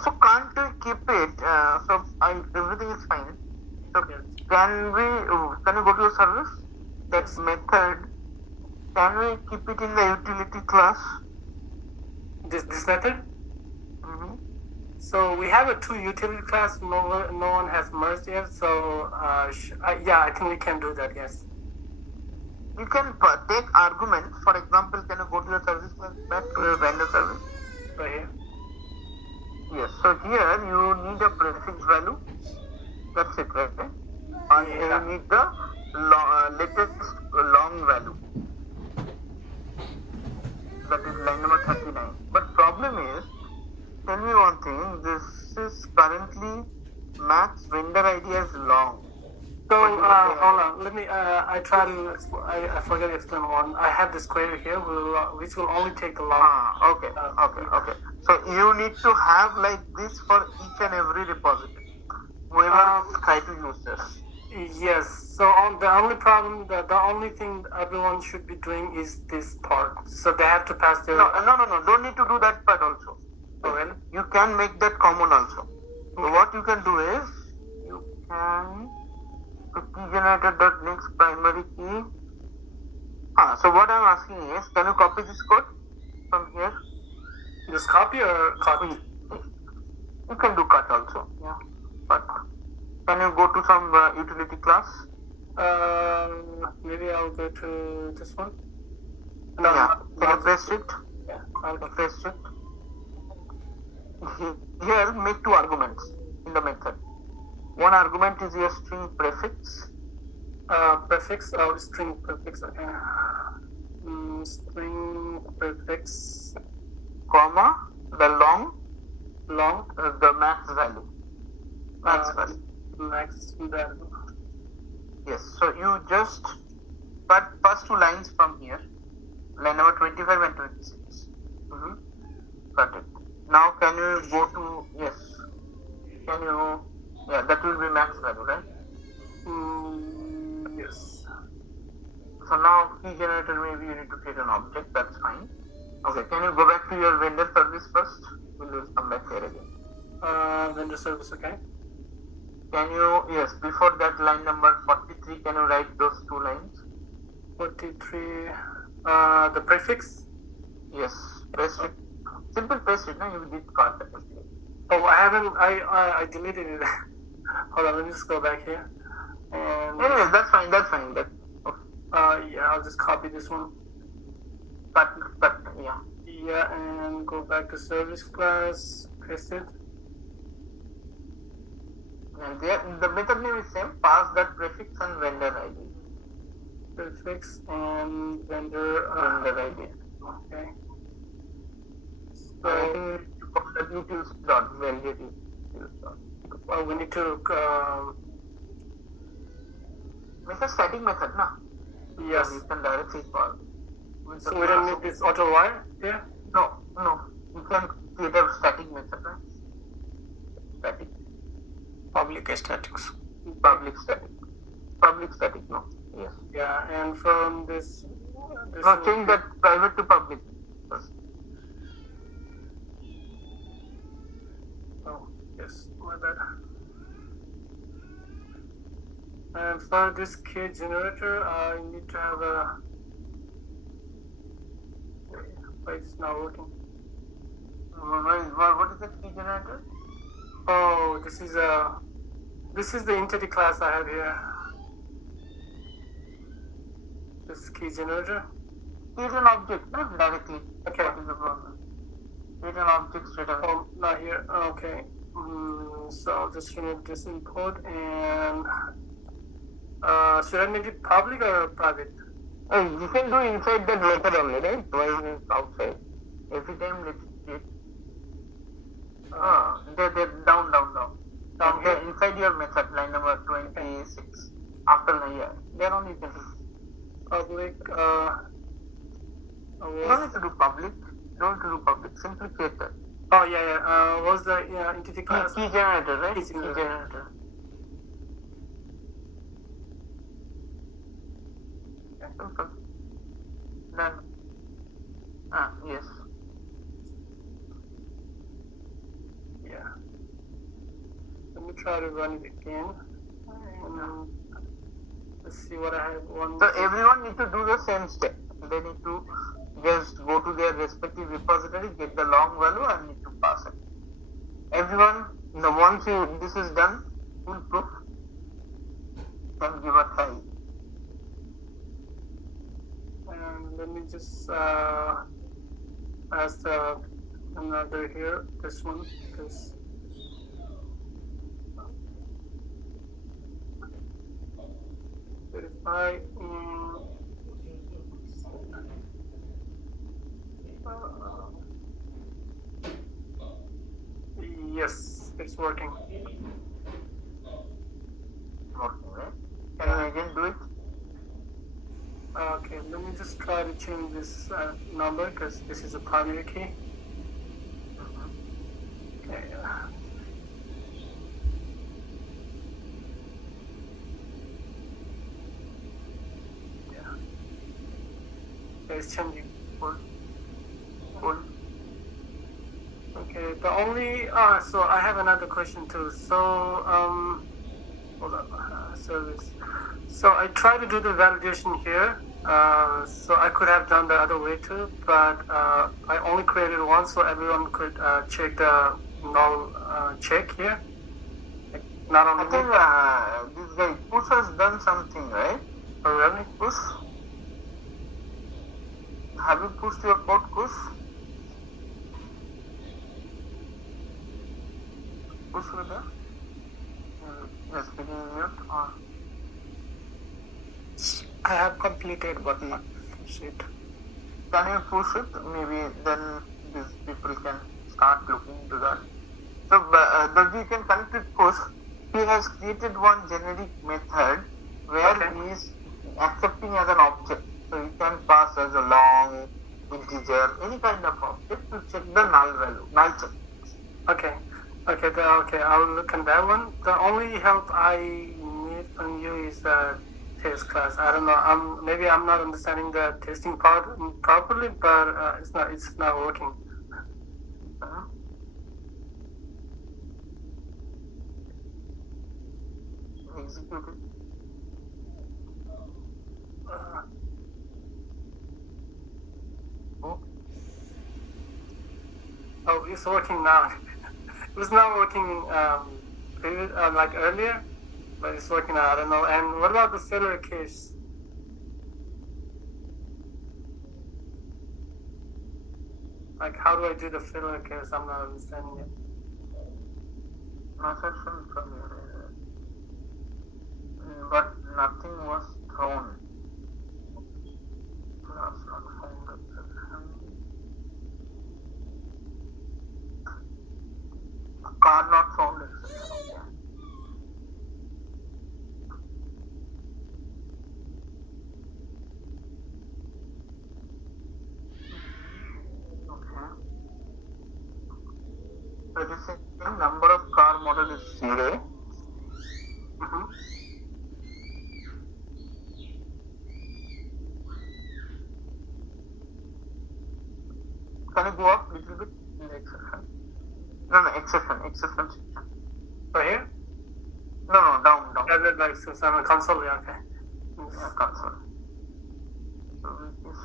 So can't we keep it? So everything is fine. So Yes. can we go to your service? That method. Can we keep it in the utility class? This method. So we have a 2 utility class. No one has merged yet. So yeah, I think we can do that. Yes. You can take arguments. For example, can you go to your service back to your vendor service? Right here. Yes. So here you need a prefix value. That's it, right? And you need the latest long value. That is line number 39. But problem is, tell me one thing. This is currently Max vendor ID as long. So hold on. Let me. I try to. I forgot to explain one. I have this query here, which will only take the long. Okay. So you need to have like this for each and every repository. Whoever try to use this. Yes. So the only problem, the only thing everyone should be doing is this part. So they have to pass their. No. Don't need to do that part also. Oh, really? You can make that common also. So what you can do is you can key generated dot next primary key. So what I'm asking is, can you copy this code from here? Just copy or copy? You can do cut also. Yeah. But can you go to some utility class? Maybe I'll go to this one. No. Yeah. Can you paste it? Yeah. I'll paste it. Here, make 2 arguments in the method. One argument is your string prefix. Prefix or string prefix? Okay. String prefix, comma, the long, the max value. Max value. Yes. So you just cut first 2 lines from here, line number 25 and 26. Cut it. Now can you go to Can you? Yeah, that will be max value, right? Yes. So now key generator, maybe you need to create an object. That's fine. Okay. Can you go back to your vendor service first? We'll come back here again. Vendor service, okay. Can you, before that line number 43, can you write those 2 lines? 43, the prefix? Yes, paste it. Simple paste it, no? You did cut it. Oh, I haven't, I deleted it. Hold on, let me just go back here. And Anyways, that's fine. Okay. yeah, I'll just copy this one. Cut, yeah. Yeah, and go back to service class, paste it. And the method name is same. Pass that prefix and vendor ID. Prefix and vendor ID. Okay. So I think for that utils dot validate utils dot. Well, we need to. It's a static method, na? Yes. You can directly call. So we don't need this auto wire here? No. You can create a static method, right? Static. Public statics. Public static. Public static, no. Yes. Yeah, and from this No, change that private to public first. Oh, yes, my bad. And for this key generator, I need to have a. Why it's not working? What is the key generator? Oh, this is the entity class I have here. This key generator. Create an object, no? Directly. Okay. What is the problem? Create an object straight away. Oh, not here. Okay. So I'll just remove this import and should I make it public or private? You can do inside that method only, right? Why is it outside? Every time let's create. Down. Down There, here? inside your method, line number 26. After the year. There only you can do. Public. You don't need to do public. Simply create that. Oh yeah. What's the entity class? Key generator, right? Key Key generator. generator. Simple. Done. Yes. Yeah. Let me try to run it again. Let's see what I have. So everyone need to do the same step. They need to just go to their respective repository, get the long value, and need to pass it. Everyone, once this is done, foolproof, then give a try. And let me just ask another here, this one, because verify. Yes, it's working. Working, right? Can you again do it? Okay, let me just try to change this number because this is a primary key. Okay. Yeah. It's changing. Cool. Okay, the only so I have another question too. So hold on, service. So I tried to do the validation here. So I could have done the other way too, but I only created one so everyone could check the null check here. Like, not only I think this guy Push has done something, right? Oh really? Push? Have you pushed your code, Push? Push with that? Yes, speaking mute or? I have completed but not it. Can you push it? Maybe then these people can start looking into that. So, Doji can connect with push. He has created one generic method where he is accepting as an object. So you can pass as a long, integer, any kind of object to check the null value, null check. Okay. Okay, I will look at that one. The only help I need from you is the test class. I don't know. Maybe I'm not understanding the testing part properly, but it's not working. Execute it. Oh, it's working now. It was not working like earlier, but it's working now. I don't know. And what about the cellular case? Like, how do I do the cellular case? I'm not understanding it. Transaction from your but nothing was thrown. Class not found. Mm-hmm. Can you go up a little bit in the exception? No, exception section. Right here? No, down. Yeah, like since I'm a console, yeah, okay. Yeah, console. So it is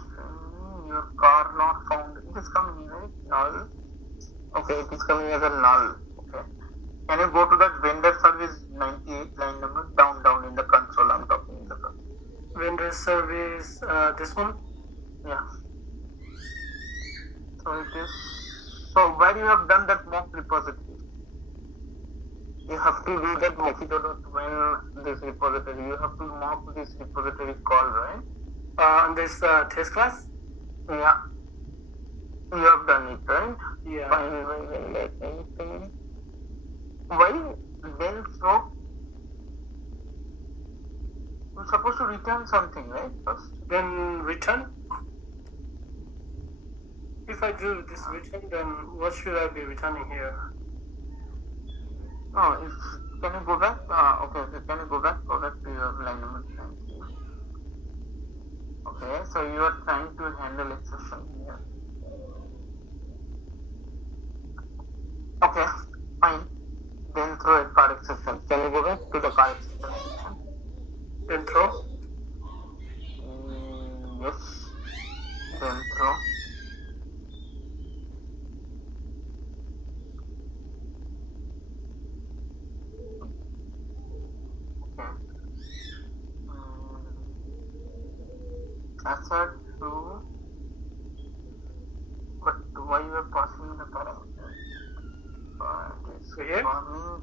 your car not found. It is coming, right? Null. Okay, it is coming as a null. Okay. Can you go to that vendor service 98 line number down in the console? I'm talking in the console. Vendor service, this one? Yeah. So it is. So where you have done that mock repository, you have to do that mockito.when this repository. You have to mock this repository call, right? On this test class? Yeah. You have done it, right? Yeah. Fine. Why then throw? You're supposed to return something, right? First. Then return? If I do this return, then what should I be returning here? No, can you go back? Okay, can you go back? Go back to your line number 19. Okay, so you are trying to handle exception here. Okay, fine. Then throw a car exception. Can you go back to the car exception? Then throw? Yes. Then throw. Okay. Assert true. But why you are passing the parameter? So here?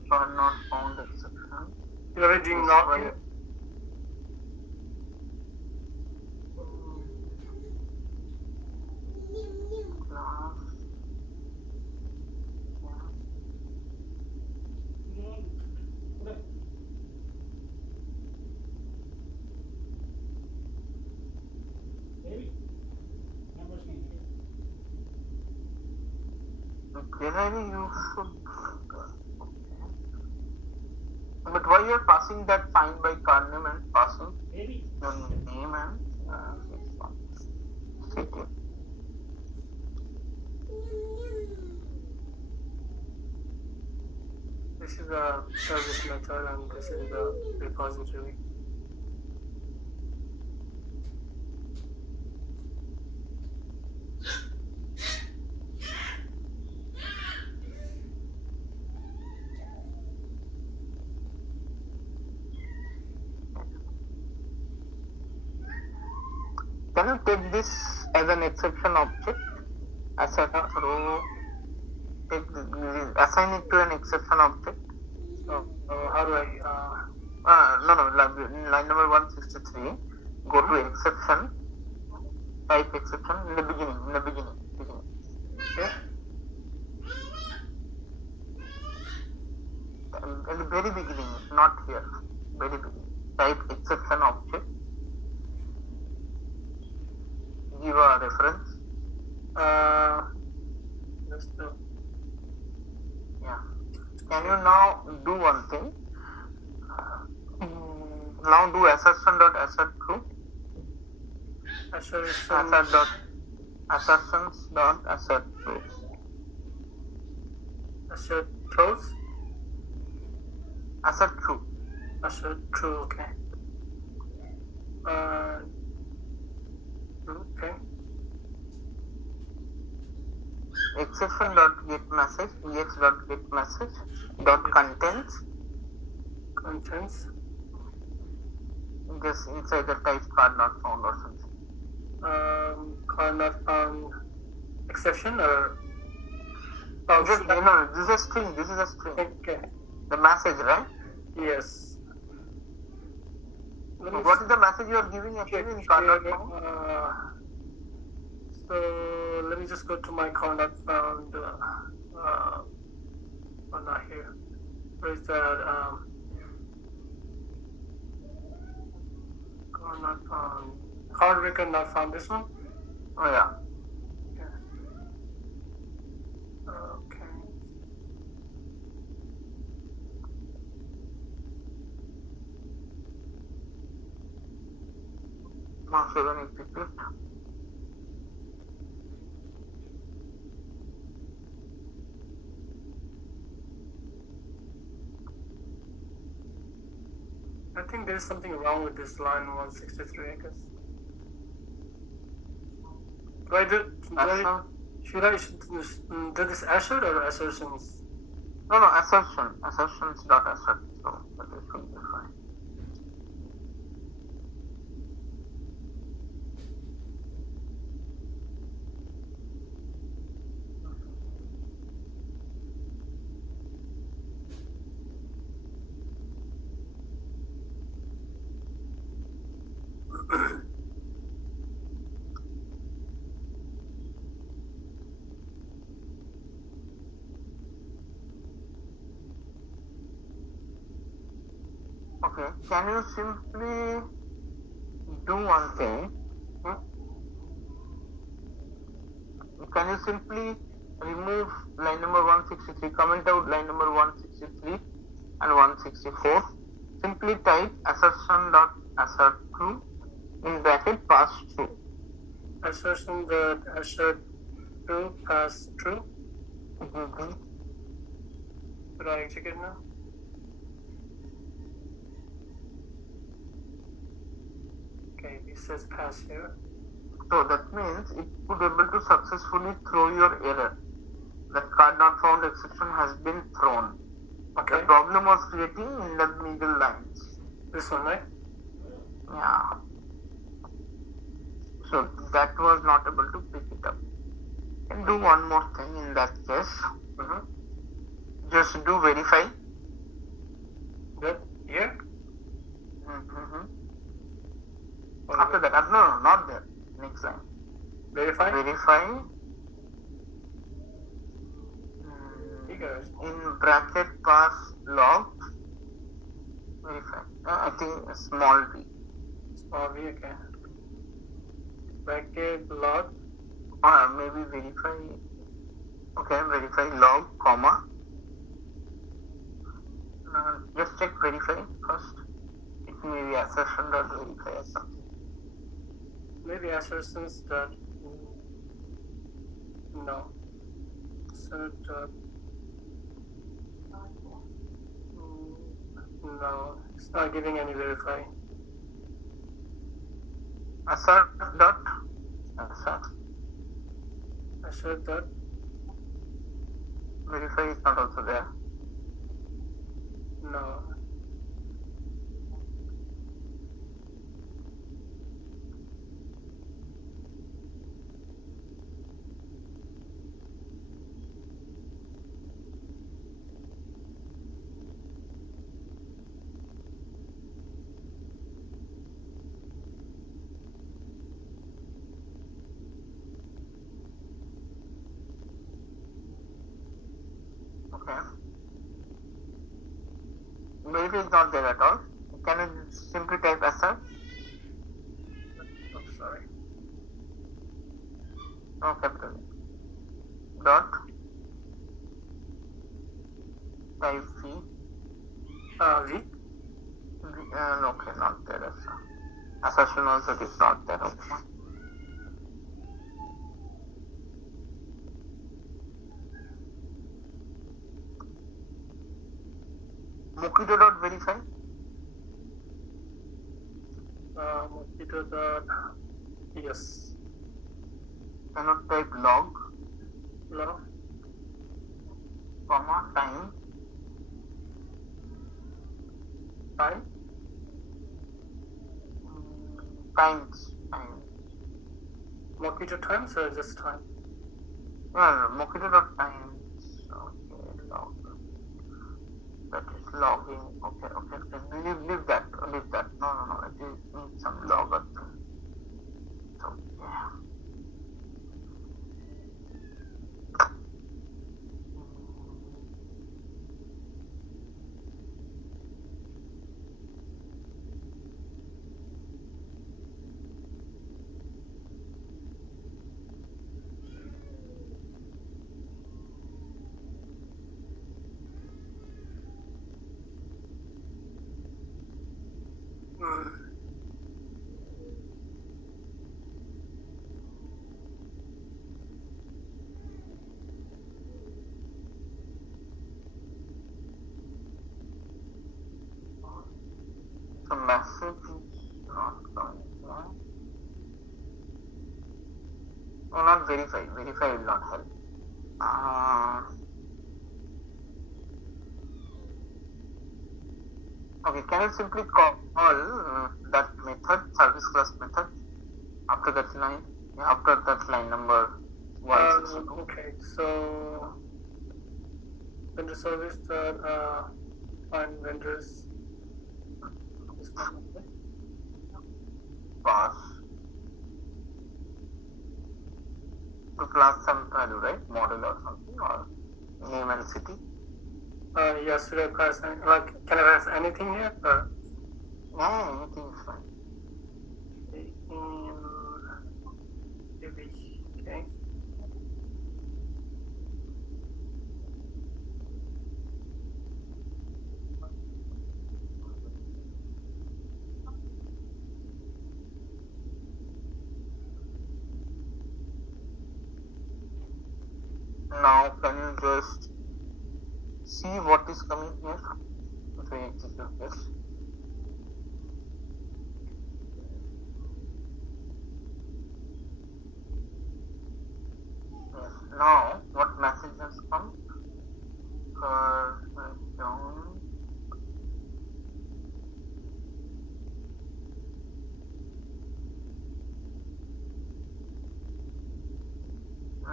For not found exception. You are doing not here? Class. Generally, you should. But why you are passing that find by car name and passing your name and city? This is a service method and this is the repository. Can you take this as an exception object? Assign it to an exception object. So how do I? No. Line number 163. Go to exception. Type exception in the beginning. Okay. In the very beginning, not here. Very beginning. Type exception object. Give a reference. Just the. Yeah. Can you now do one thing? Now do assertion.assert true. Assertions.assert true. Assert throws? Assert true. Assert true, okay. Okay. Exception.getMessage, ex.getMessage, dot contents. Just inside the type card not found or something. Card not found exception or no, this is a string. Okay. The message, right? Yes. What is the message you are giving actually in card not found? So let me just go to my card not found. Not here. Where is that? Card not found. Card record not found. This one? Oh yeah. Okay. Mouse even execute. I think there's something wrong with this line 163, I guess. Should I do this assert or assertions? No, assertion. Assertions dot assert. So that is going to be fine. Okay, can you simply do one thing? Can you simply remove line number 163, comment out line number 163 and 164? Simply type assertion dot assert true in bracket pass true. Assertion dot assert true pass true. Should I execute now? Okay, it says pass here. So that means it would be able to successfully throw your error. The card not found exception has been thrown. Okay. The problem was creating in the middle lines. This one, right? Yeah. So that was not able to pick it up. And do one more thing in that case. Just do verify. Good. Here? After that, no, not there. Next line. Verify? Verify. In bracket pass log. Verify. I think a small v. Small v, okay. Bracket log. Maybe verify. Okay, verify log, comma. Just check verify first. It may be assertion dot verify or something. Maybe assertions dot. No. Assert dot. No, it's not giving any verify. Assert dot assert. Assert dot. Verify is not also there. No. Okay. Maybe it's not there at all. Can you simply type assert? I'm sorry. No capital. Dot. Type v. V? Okay, not there. Assertion also is not there. Okay. Mokito dot verify. Mosquito dot. Yes. Cannot type log, Log. comma, time. Time. Times. Mosquito times or just time? No, Mokito dot times. Okay, log. That is logging. Okay. Leave that. No. It needs some logger. So, yeah. the message is not coming. Oh, not verify. Verify will not help. Okay, can you simply call that method, service class method, after that line? After that line number 162. Okay, so vendor service find vendors. Pass to class some value, right? Model or something, or name and city. Yes, should I pass? Like, can I pass anything here? Yeah, anything is fine. Okay. Now, can you just see what is coming here? If we execute this. Yes. Now, what message has come? Down.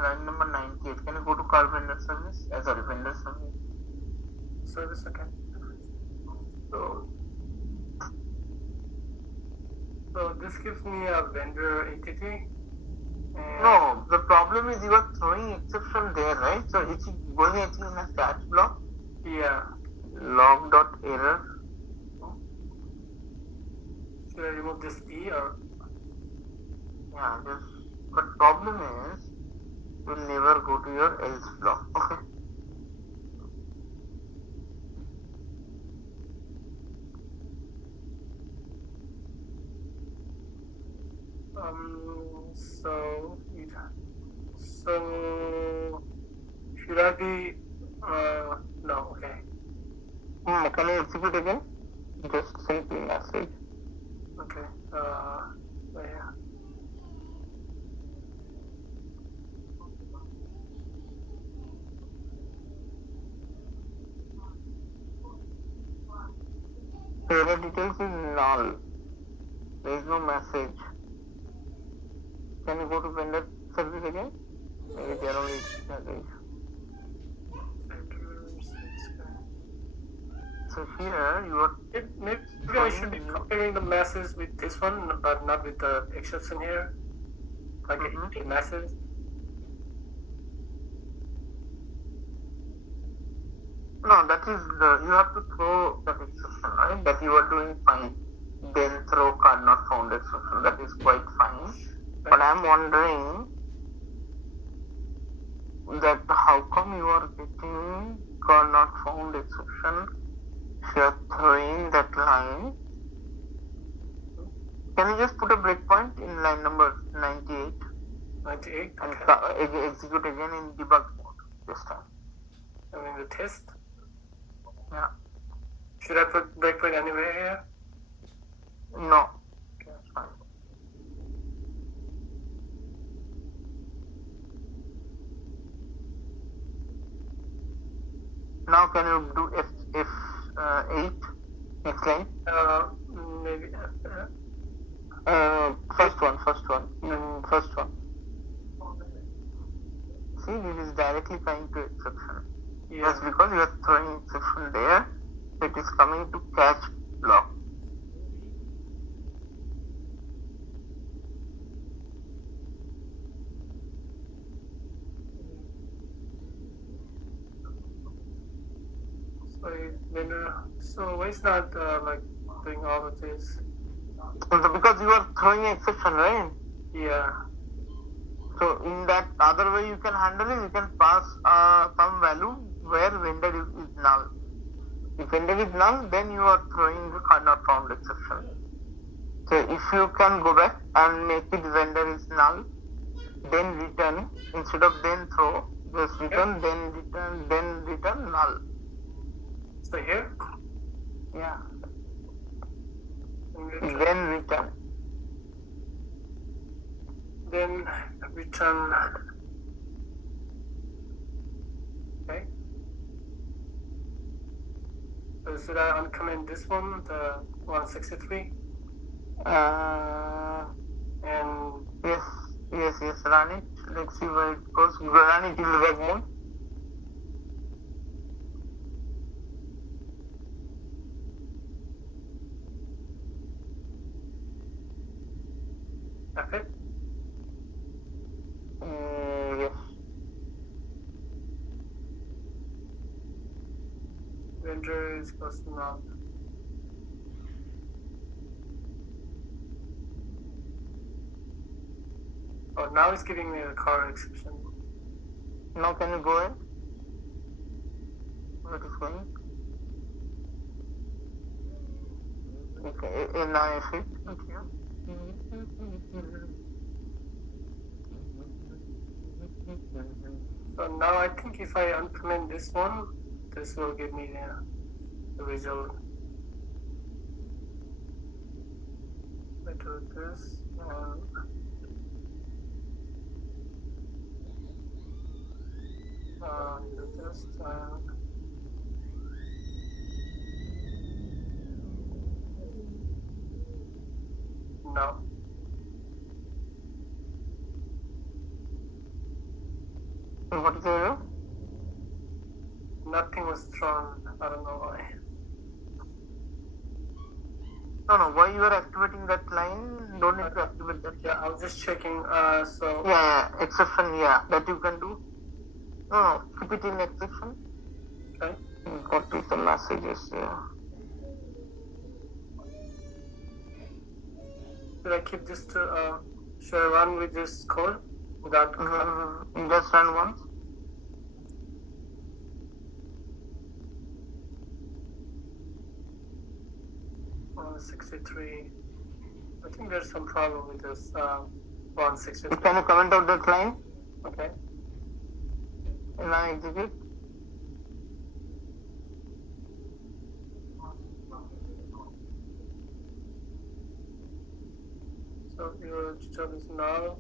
Line number 98. Can you go to car vendor service? Sorry, vendor service. Service, okay. So this gives me a vendor entity. No, the problem is you are throwing exception there, right? So it's going actually in a catch block. Yeah. Log.error. Should I remove this E or? Yeah, just. But problem is you will never go to your else block. Okay. So should I be? No. Okay. Can you execute again? Just simply message. Okay. Yeah. Error details is null. There is no message. Can you go to vendor service again? Maybe there only is message. So here you are. Maybe I should be comparing the message with this one, but not with the exception here. Like a message. No, that is you have to throw that exception, right? That you are doing fine. Then throw card not found exception. That is quite fine. Right. But I am wondering that how come you are getting card not found exception? You are throwing that line. Can you just put a breakpoint in line number 98? 98. And okay. Execute again in debug mode this time. I mean the test. Yeah. Should I put breakpoint anywhere here? No. Okay, fine. Now can you do F8 next line? Maybe. First one. First one. See, this is directly coming to exception. Yeah. Just because you are throwing exception there, it is coming to catch block. So why is not like doing all of this? Because you are throwing exception, right? Yeah. So in that other way you can handle it, you can pass some value where vendor is null. If vendor is null, then you are throwing the card not found exception. So if you can go back and make it vendor is null, then return, instead of then throw, just return, then return null. So here? Yeah. return. Okay. So should I uncomment this one, the 163? And yes, run it. Let's see where it goes. Run it in debug mode. okay. Yes. Render is supposed to not. Oh, now it's giving me a car exception. Now can you go ahead? What is going? Okay, now I fit. Okay. So now I think if I uncomment this one, this will give me the result. I do this and do this and no. What is the error? Nothing was thrown. I don't know why. No, why you are activating that line? Don't need to activate that. Yeah, I was just checking. So Yeah, exception, that you can do. No, keep it in exception. okay. What is the messages here? Should I keep this to? Should I run with this code without? Just run once. On 63. I think there's some problem with this 163. Can you comment out that line? Okay. And now execute. So your job is now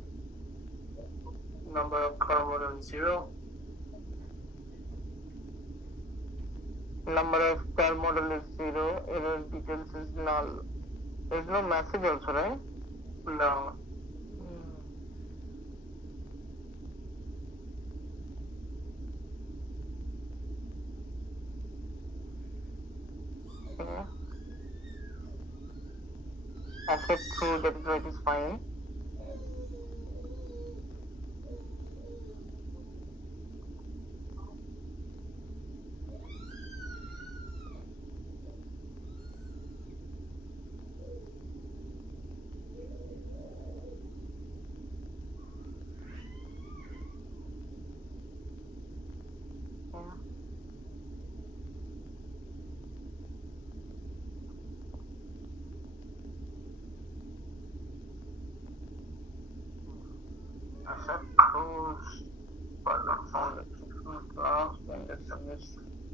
number of car model is 0. Number of car model is 0. Error details is null. There is no message also, right? No. Okay. Accept through, that is why it is fine.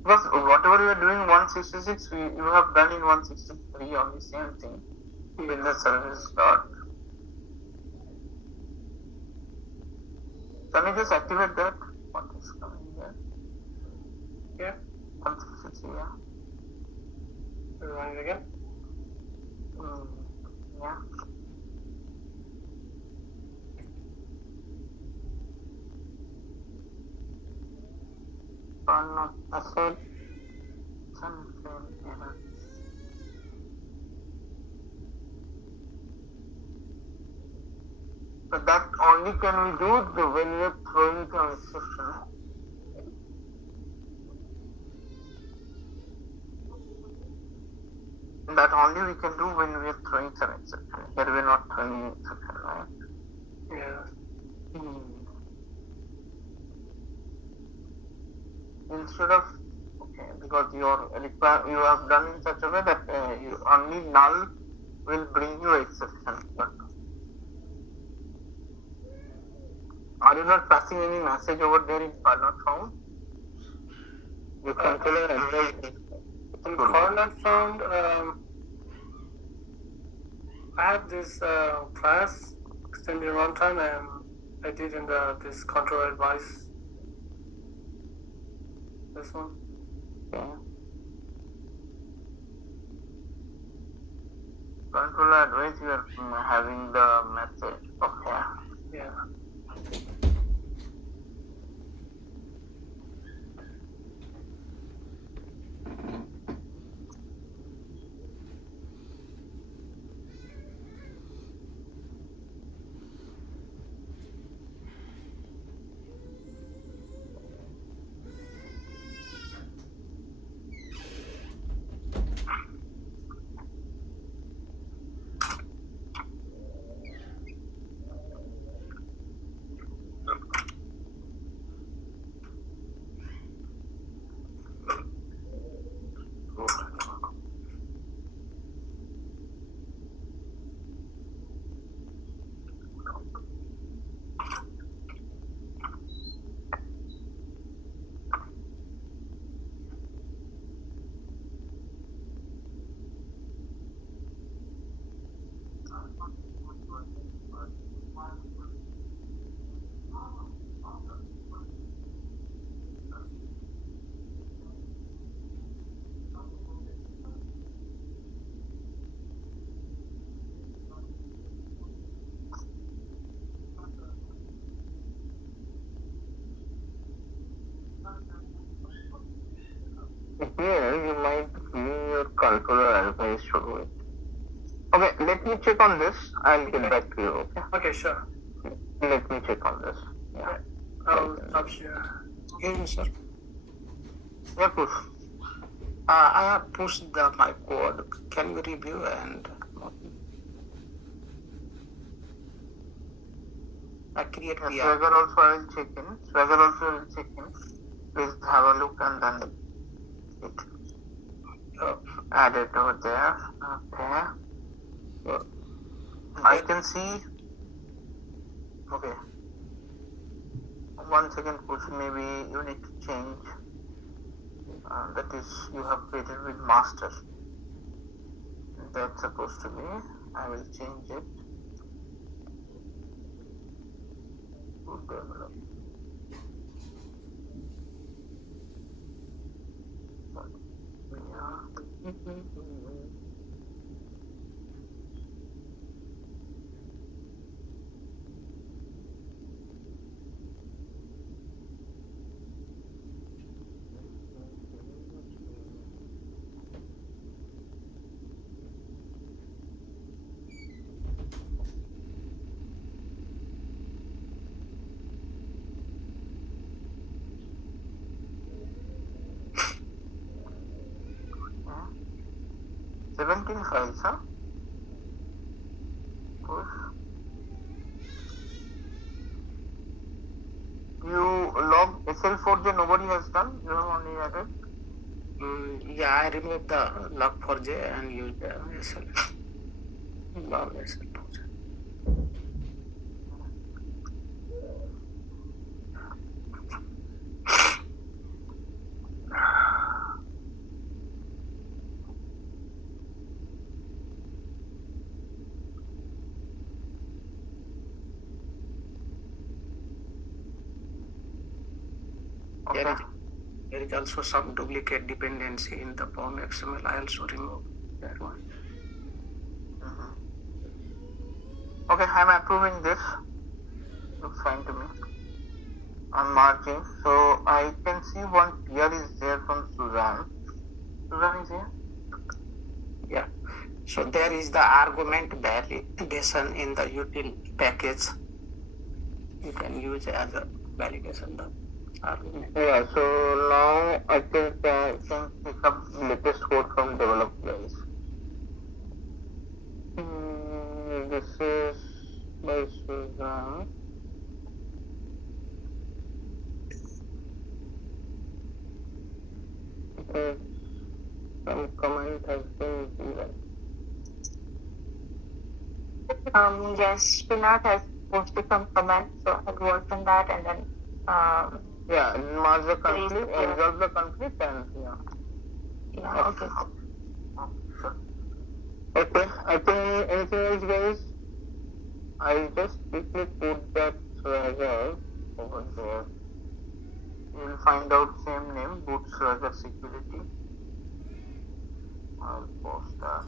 Because whatever you are doing 166, you have done in 163 on the same thing. With the service dot. Can you just activate that? What is coming there? Yeah. 163, yeah. Run it again. Yeah. Not asset. Error. So that only can we do when we are throwing some exception. That only we can do when we are throwing some exception. Here we are not throwing exception, right? Yeah. Instead of because you have done in such a way that you only null will bring you exception. But are you not passing any message over there in file not found? You controller in car not found. I have this class extended runtime and I did in this control advice. This one. Okay. Controller advice, you are having the method. Okay. Yeah. Here you might view your controller advice should wait. Okay, let me check on this. I'll get back to you. Okay. Okay, sure. Let me check on this. Yeah. I'll stop share. Yes, sir. Yeah, push. I have pushed my code. Can you review and I create Yeah, the Swagger also I will check in. Swagger also will check in. Please have a look and then add it over there. Okay. So, I can see. Okay. 1 second push. Maybe you need to change. That is, you have created with master. That's supposed to be. I will change it. To develop. Yeah. 17 files, huh? Push. You log SL4J nobody has done. You have only added. yeah, I removed the log4j and used the SL. Log SL4j. Okay. There is also some duplicate dependency in the POM XML. I also remove that one. Okay, I'm approving this. Looks fine to me. I'm marking. So I can see one PR is there from Suzanne. Suzanne is here? Yeah. So there is the argument validation in the util package. You can use as a validation the argument. Yeah, so now I think I can pick up latest code from developers. This is by Suzanne. Okay, some comment has been given. Yes, Srinath has posted some comments, so I'll work on that and then. Yeah, mark the conflict, Yeah. observe the conflict, and yeah. Yeah, okay. Sure. Okay, I think anything else, guys? I'll just quickly put that BootSwagger over there. You'll find out same name, BootSwagger Security. I'll post that.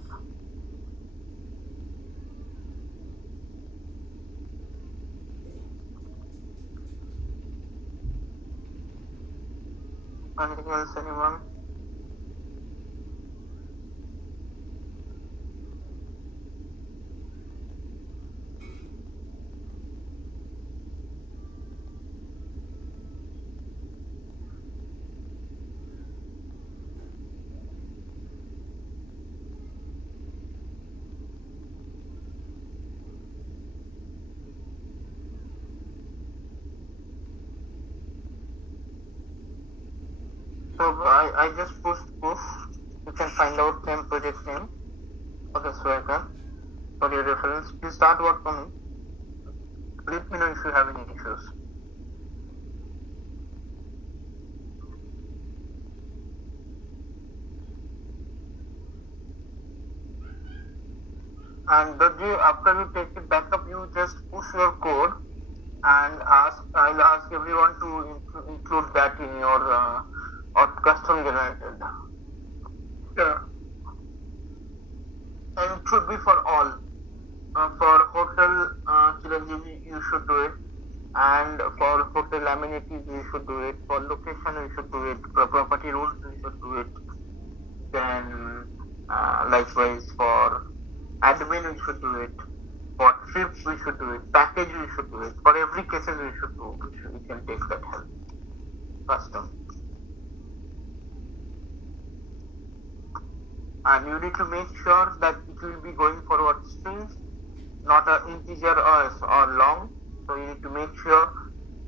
Anything else, anyone? So I just pushed push. You can find out same project name for the Swagger for your reference. Please start work on it. Let me know if you have any issues. And after you take it back up, you just push your code and I'll ask everyone to include that in your or custom generated. Yeah. And it should be for all. For hotel Chiranjeevi, you should do it. And for hotel amenities, you should do it. For location, you should do it. For property rules, you should do it. Then likewise for admin, we should do it. For trips, we should do it. Package, we should do it. For every cases, we should do. We can take that help. Custom. And you need to make sure that it will be going forward strings, not an integer or long. So you need to make sure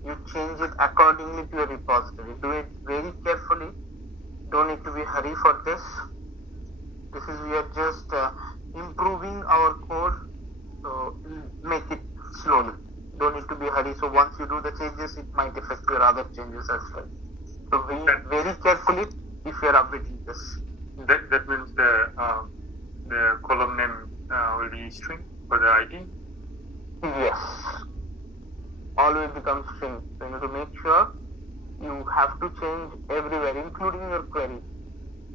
you change it accordingly to your repository. Do it very carefully. Don't need to be hurry for this. We are just improving our code. So make it slowly. Don't need to be hurry. So once you do the changes, it might affect your other changes as well. So very carefully if you are updating this. That means the column name will be string for the ID? Yes. Always becomes string. So you need to make sure you have to change everywhere, including your query.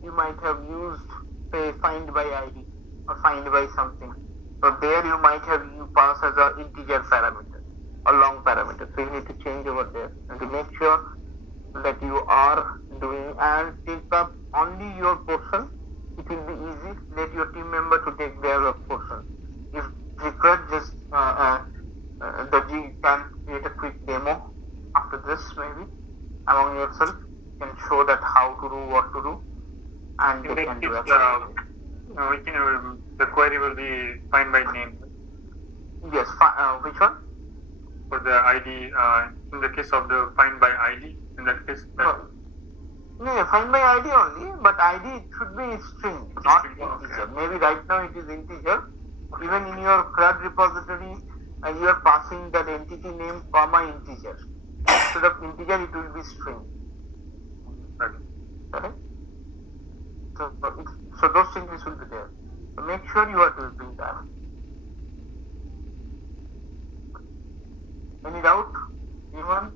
You might have used, say, find by ID or find by something. So there you might have you pass as an integer parameter or long parameter. So you need to change over there and to make sure that you are doing and take up only your portion. It will be easy. Let your team member to take their portion. If required, just the G can create a quick demo after this maybe among yourself. You can show that how to do, what to do, and they can do that. The query will be find by name. Yes, which one? For the ID, in the case of the find by ID, in that case. No, find by ID only, but ID it should be string, not integer. Okay. Maybe right now it is integer. Even in your CRUD repository, you are passing that entity name comma integer. Instead of integer, it will be string. Correct? So those changes will be there. So make sure you are doing that. Any doubt? Anyone?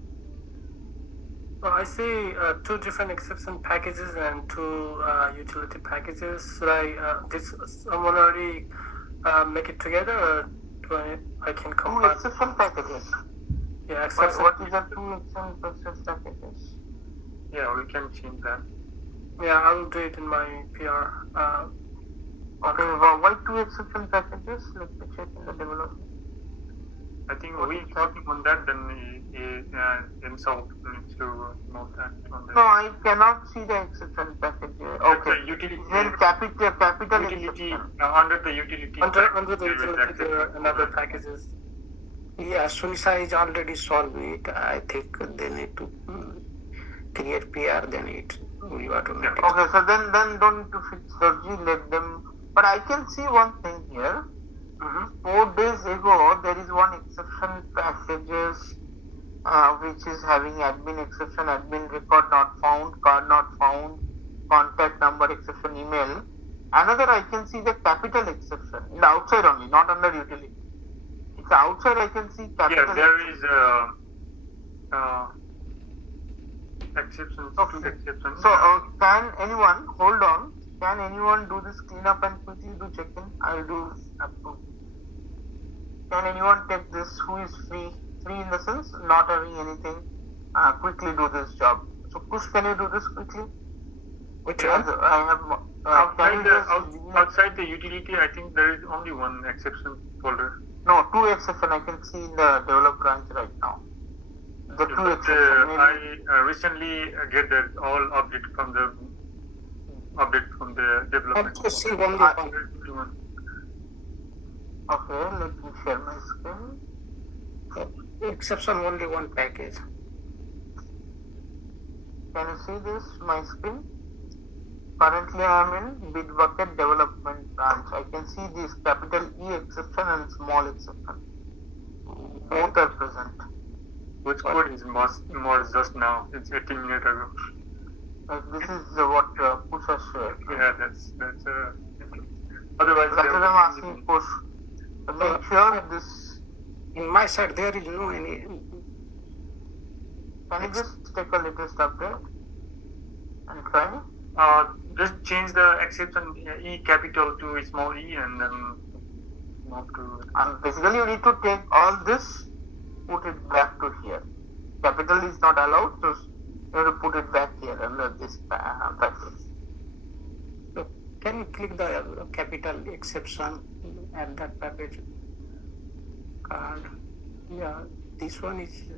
Well, I see two different exception packages and two utility packages. Should did someone already make it together, or do I can Two compile? exception packages. Yeah, exception. What is the two exception packages? Yeah, we can change that. Yeah, I will do it in my PR. Okay, why two exception packages? Let me check in the development. I think we working on that, then himself needs to note that on the. No, I cannot see the exception package here. Okay. The utility. Then capital Utility exception. under the utility. Under the utility, there are another packages. Yeah, Sunisa is already solved it. I think they need to create PR, then it will automatically. Okay, so then don't need to fix Dorji, let them. But I can see one thing here. 4 days ago, there is one exception packages which is having admin exception, admin record not found, card not found, contact number exception, email. Another I can see the capital exception in the outside only, not under utility. It it's outside, I can see capital. Yeah, there is exceptions. Okay. Two exceptions. So can anyone hold on? Can anyone do this cleanup and quickly do check-in? I'll do approve. Can anyone take this? Who is free? Free in the sense not having anything. Quickly do this job. So Kush, can you do this quickly? Which one? I have. Outside the utility, I think there is only one exception folder. No, two exception I can see in the develop branch right now. The two But exception. I recently get that all update from the development. I see only one. Okay, let me share my screen. Exception only one package. Can you see this, my screen? Currently I am in Bitbucket development branch. I can see this capital E exception and small exception. Both are present. Which code is more just now? It's 18 minutes ago. This is what Push has shared. Yeah, that's otherwise. That's what I'm asking Push. So make sure this. In my side, there is no any. Can you just take a latest update and try? Just change the exception E capital to small e and then move to. And basically, you need to take all this, put it back to here. Capital is not allowed, so you have to put it back here under this package. So can you click the capital exception at that package card? Yeah, this one is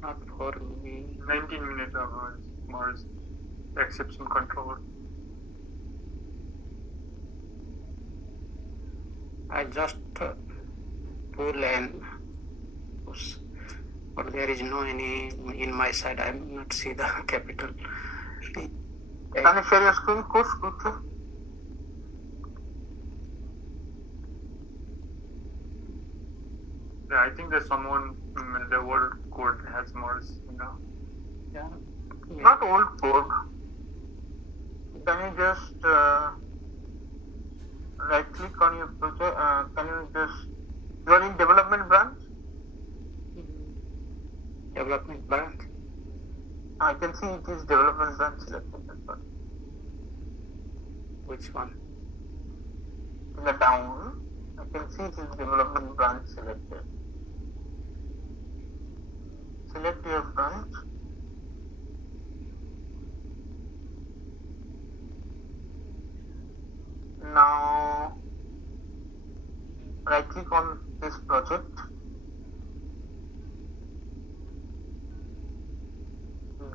not for me. 19 minutes ago is more exception control. I just pull and push, but there is no any in my side. I do not see the capital. Can you share your screen, Kush, quickly? Yeah, I think there's someone the old code has more now. Yeah. Not old code. Can you just right click on your project? Can you just, you are in development branch? Development branch. I can see it is development branch selected. Which one? In the down, I can see it is development branch selected. Select your branch. Now, right click on this project.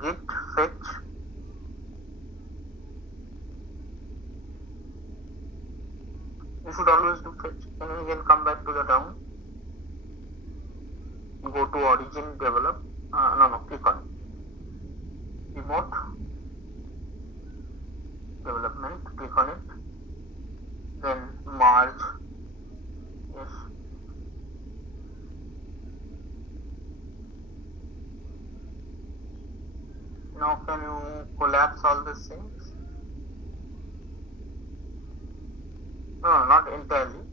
Git fetch. You should always do fetch. And you can come back to the down. Go to origin develop. Click on remote development. Click on it. Then merge. Yes. Now can you collapse all these things? No, not entirely.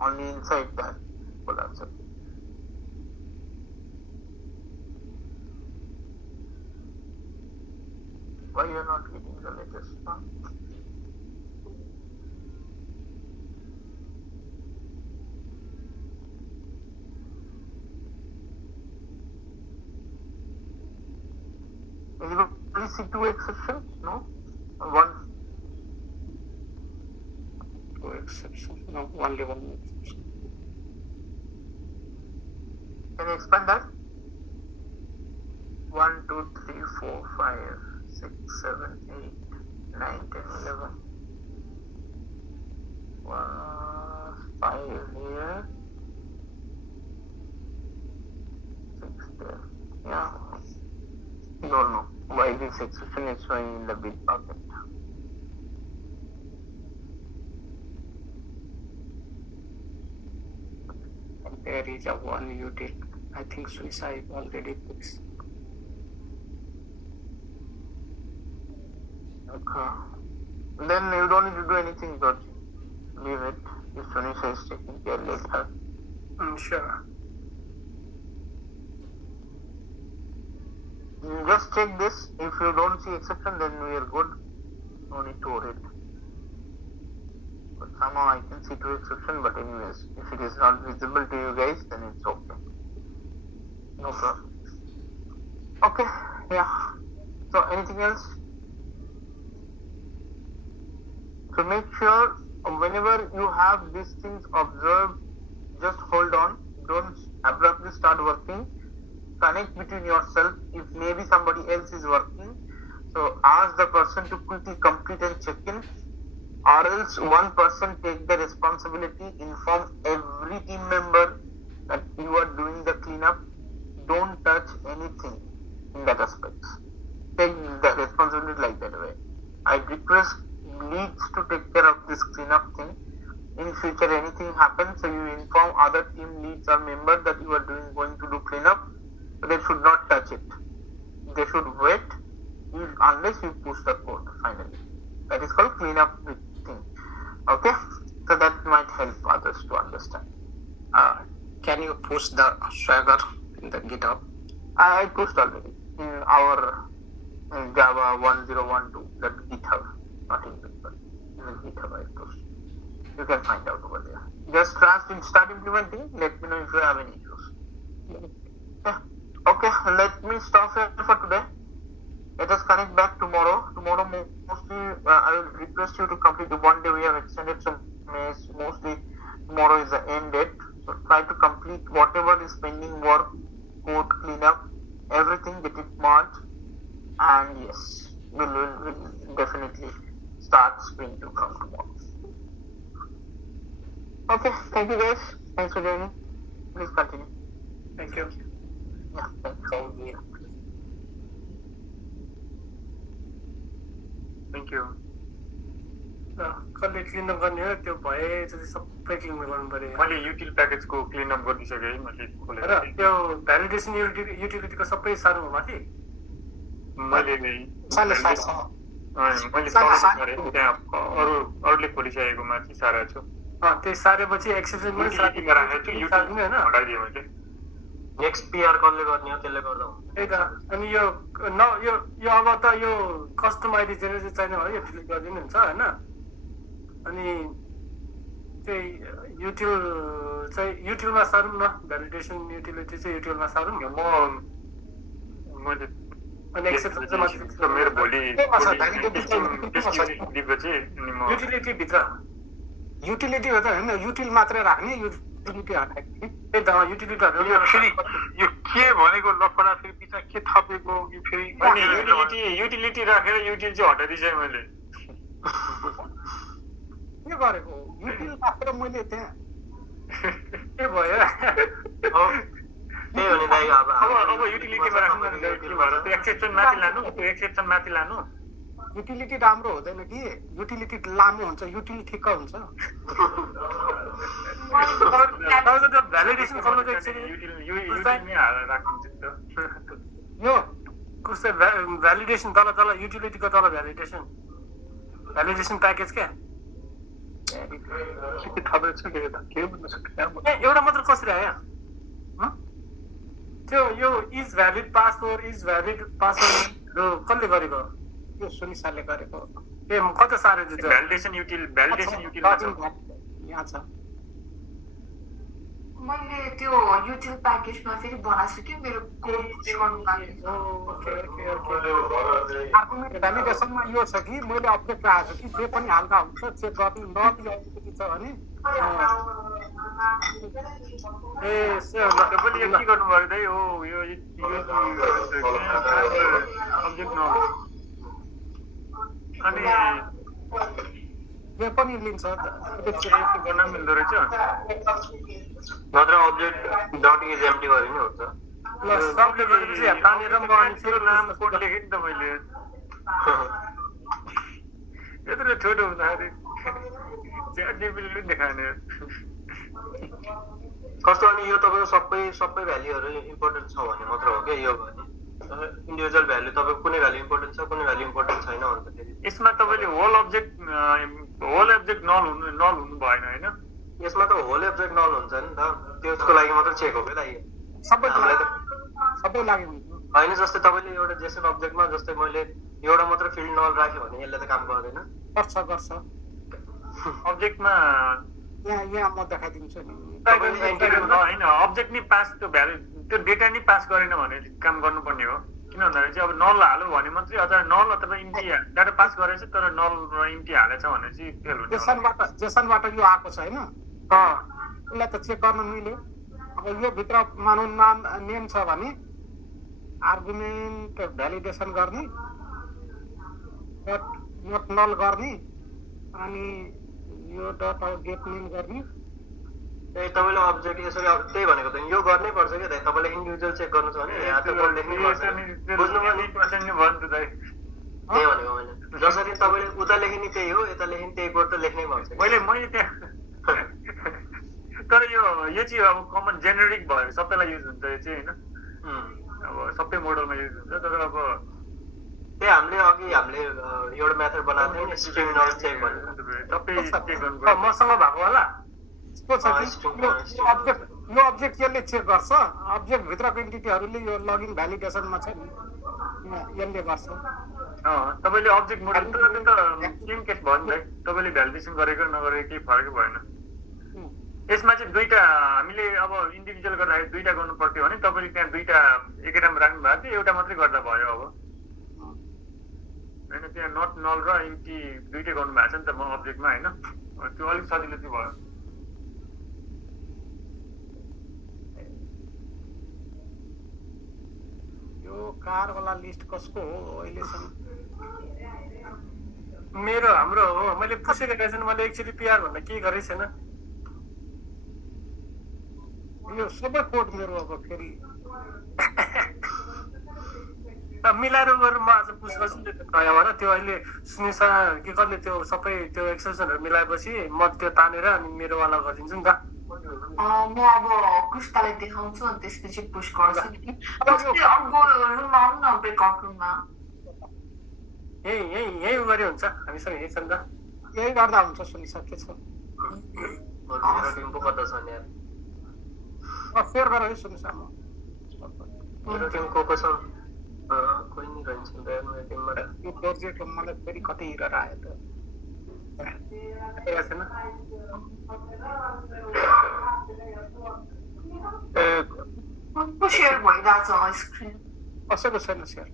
Only inside that collapse it. Why you are not getting the latest one? Will you only see two exceptions? No? One. Two exceptions. No, only one exception. Can you expand that? 1, 2, 3, 4, 5, 6, 7, 8, 9, 10, 11. 5 here. 6 there. Yeah. Don't know why this exception is showing in the Bitbucket. There is a one util. I think suicide already fixed. Okay. Then you don't need to do anything, George. Leave it. If Sunisha is taking care later. Sure. Just check this. If you don't see exception, then we are good. No need to worry. But somehow I can see two exception. But anyways, if it is not visible to you guys, then it's okay. No problem. Okay. Yeah. So anything else? So make sure whenever you have these things observed, just hold on. Don't abruptly start working. Connect between yourself. If maybe somebody else is working, so ask the person to quickly complete and check in, or else one person take the responsibility. Inform every team member that you are doing the cleanup. Don't touch anything in that aspect. Take the responsibility like that way. I request leads to take care of this cleanup thing. In future, anything happens, so you inform other team leads or members that you are going to do cleanup. So they should not touch it. They should wait unless you push the code finally. That is called cleanup thing. Okay, so that might help others to understand. Can you push the Swagger in the GitHub? I pushed already in our Java 1012, that GitHub, not in GitHub. In the GitHub I pushed. You can find out over there. Just start implementing. Let me know if you have any issues. Yeah. Okay, let me stop here for today. Let us connect back tomorrow. Tomorrow mostly I will request you to complete the 1 day we have extended, so mostly tomorrow is the end date. So try to complete whatever is pending work, code cleanup, everything, get it marked, and yes, we'll definitely start sprint to come tomorrow. Okay, thank you guys. Thanks for joining. Please continue. Thank you. Yeah, thank you. Thank you. कसले clean-up गर्ने हो त्यो भए जति सबै clean गर्नु पर्यो मैले युटिल प्याकेजको क्लिनअप गरिसकेँ है, मैले खोलेर र त्यो भ्यालिडेसन युटिलिटीको सबै सार्नु माथि मैले गरेँ, त्यहाँ अरूले खोलिसकेको माथि सारेको छु। त्यही सारेपछि एक्सेप्सन पनि युटिलिटीमा राखेको छु, युटिलिटी होइन हटाइदिएँ मैले। नेक्स्ट पिआर कसले गर्ने हो त्यसले गर्दा हुन्छ। त्यही त अनि यो अब त यो कस्टम आइडी जेनेरेट चाहिने भयो, यो डिलिट गरिदिनु हुन्छ होइन। अनि त्यही युटिलमा सारौँ न, भ्यालिडेसन युटिलिटी चाहिँ युटिलमा सारौँ। मैले अनि एक्सेप्सन चाहिँ मेरो भोलि युटिलिटी भित्र युटिलिटी हो त होइन, युटिल मात्रै राख्ने, युटिलिटी हटाएको। त्यही त युटिलिटीहरू फेरि यो के भनेको लफडा, फेरि पिछा के थपेको कि फेरि युटिलिटी राखेर युटिल चाहिँ हटाइदिएँ मैले। के गरेको युटिल राखेर मैले त्यहाँ के भयो त्यही हो नि दाइ। अब युटिलिटीमा राख्नु भएर त्यो एक्सेप्सन माथि लानु, युटिलिटी राम्रो हुँदैन कि, युटिलिटी लामो हुन्छ, युटिल ठिक्क हुन्छ। भ्यालिडेसन गर्नु यो कस्तो भ्यालिडेसन तल युटिलिटीको तल भ्यालिडेसन प्याकेज क्या एउटा मात्र कसरी आयो त्यो यो इज भ्यालिड पासवर्ड कसले गरेको? यो सुनिसाले गरेको। ए कता सारे त्यो भ्यालिडेसन युटिल यहाँ छ। मैले त्यो युटिल प्याकेजमा फेरि बनाएको छु कि मेरो कोड गर्नु लागि। भ्यालिडेसनमा यो छ कि मैले अपडेट राखेको छु कि जे पनि हाल्दा हुन्छ, चेक गर्नु नदिएको छ भने तपाईँले के गर्नुभयो दाइ? हो यो अब्जेक्ट न अनि यो पनि लिन्छ गर्न मिल्दो रहेछ। नत्र अब्जेक्ट डट इज एम्प्टी गरे नि हुन्छ। नाम कोड लेखेँ नि त मैले, यत्रो छोटो हुँदाखेरि च्याटजिपिटीले देखाएन। कस्तो अनि यो तपाईँको सबै भ्याल्युहरू इम्पोर्टेन्ट छ भने मात्र हो क्या यो भने। इन्डिभिजुअल भ्याल्यु तपाईँको कुनै भ्याल्यु इम्पोर्टेन्ट छ, कुनै भ्याल्यु इम्पोर्टेन्ट छैन भन्दाखेरि यसमा तपाईँले होल अब्जेक्ट नल हुनु भएन होइन। यसमा त होल अब्जेक्ट नल हुन्छ नि त त्यसको लागि मात्र चेक हो के लागि हामीलाई त सबै लागि हुन्छ होइन जस्तै तपाईँले एउटा जेसन अब्जेक्टमा जस्तै मैले एउटा मात्र फिल्ड नल राख्यो भने यसले त काम गर्दैन गर्छ अब्जेक्टमा यहाँ म देखाइदिन्छु नि होइन अब्जेक्ट नि पास त्यो भ्यालु त्यो डेटा नि पास गरेन भने काम गर्नुपर्ने हो किन भन्दाखेरि चाहिँ अब नल हाल्यो भने मात्रै अथवा नल अथवा इम्टी डाटा पास गरेछ तर नल र इम्टी हालेछ भने चाहिँ फेल हुन्छ जेसनबाट यो आएको छ होइन यसलाई त चेक गर्न मिल्यो अब यो भित्र मानौँ नाम नेम छ भने आर्गुमेन्ट भ्यालिडेसन गर्ने नट नल गर्ने अनि यो डट गेट नेम गर्ने ए तपाईँले अब्जेक्ट यसरी त्यही भनेको त यो गर्नै पर्छ क्या दाइ तपाईँले इन्डिभिजुअल चेक गर्नु छ भने यहाँ त कोड लेख्नै पर्छ बुझ्नुभयो नि त्यही भनेको मैले जसरी तपाईँले उता लेखे नि त्यही हो यता लेखे नि त्यही कोड त लेख्नै पर्छ मैले त्यहाँ तर यो चाहिँ अब कमन जेनेरिक भयो सबैलाई युज हुन्छ यो चाहिँ होइन अब सबै मोडलमा युज हुन्छ तर अब त्यही हामीले एउटा मेथड बनाएको थियौँ नि स्ट्रिङ नल चेक भनेर सबै चेक गर्नु मसँग भएको होला यो अब्जेक्ट यसले चेक गर्छ अब्जेक्ट भित्रको इन्टिटीहरूले यो लगइन भ्यालिडेसनमा छ नि यसले गर्छ तपाईँले अब्जेक्ट मोडल त सेम केस भयो नि तपाईँले भ्यालिडेसन गरेको नगरेको केही फरकै भएन यसमा चाहिँ दुईटा हामीले अब इन्डिभिजुअल गर्दाखेरि दुईटा गर्नु पर्थ्यो भने तपाईँले त्यहाँ दुईटा एकैटामा राख्नु भएको थियो एउटा मात्रै गर्दा भयो अब होइन त्यहाँ नट नल र इम्टी दुइटै गर्नु भएको छ नि त म अब्जेक्टमा होइन त्यो अलिक सजिलो चाहिँ भयो यो कारवाला लिस्ट कसको हो अहिलेसम्म मेरो हाम्रो हो मैले पुसेको रहेछ मैले एक्चुअली पिआर भन्दा केही गरेको छैन यो सबै कोड मेरो अब फेरि मिलाएर गरेर म आज पुस गर्छु नि नयाँ भएर त्यो अहिले सुनिसा के कसले त्यो सबै त्यो एक्सेप्सनहरू मिलाएपछि म त्यो तानेर अनि मेरोवाला गरिदिन्छु नि त म अब कृष्णलाई देखाउँछु अनि त्यसपछि पुस गर्छु नि अर्को रुममा आउनु न ब्रेकआउट रुममा यही गरे हुन्छ हामीसँग यही छ नि त यही गर्दा हुन्छ सुनिसा के छ मेरो टिम पो कता छ नि यार फेयर गर है सुनिसा मेरो टिम को छ कोही नि रहन्छ मेरो टिमबाट यो प्रोजेक्ट मलाई फेरि कति हिँडेर आयो त सेयर भइरहेछ स्क्रिन कसैको छैन सेयर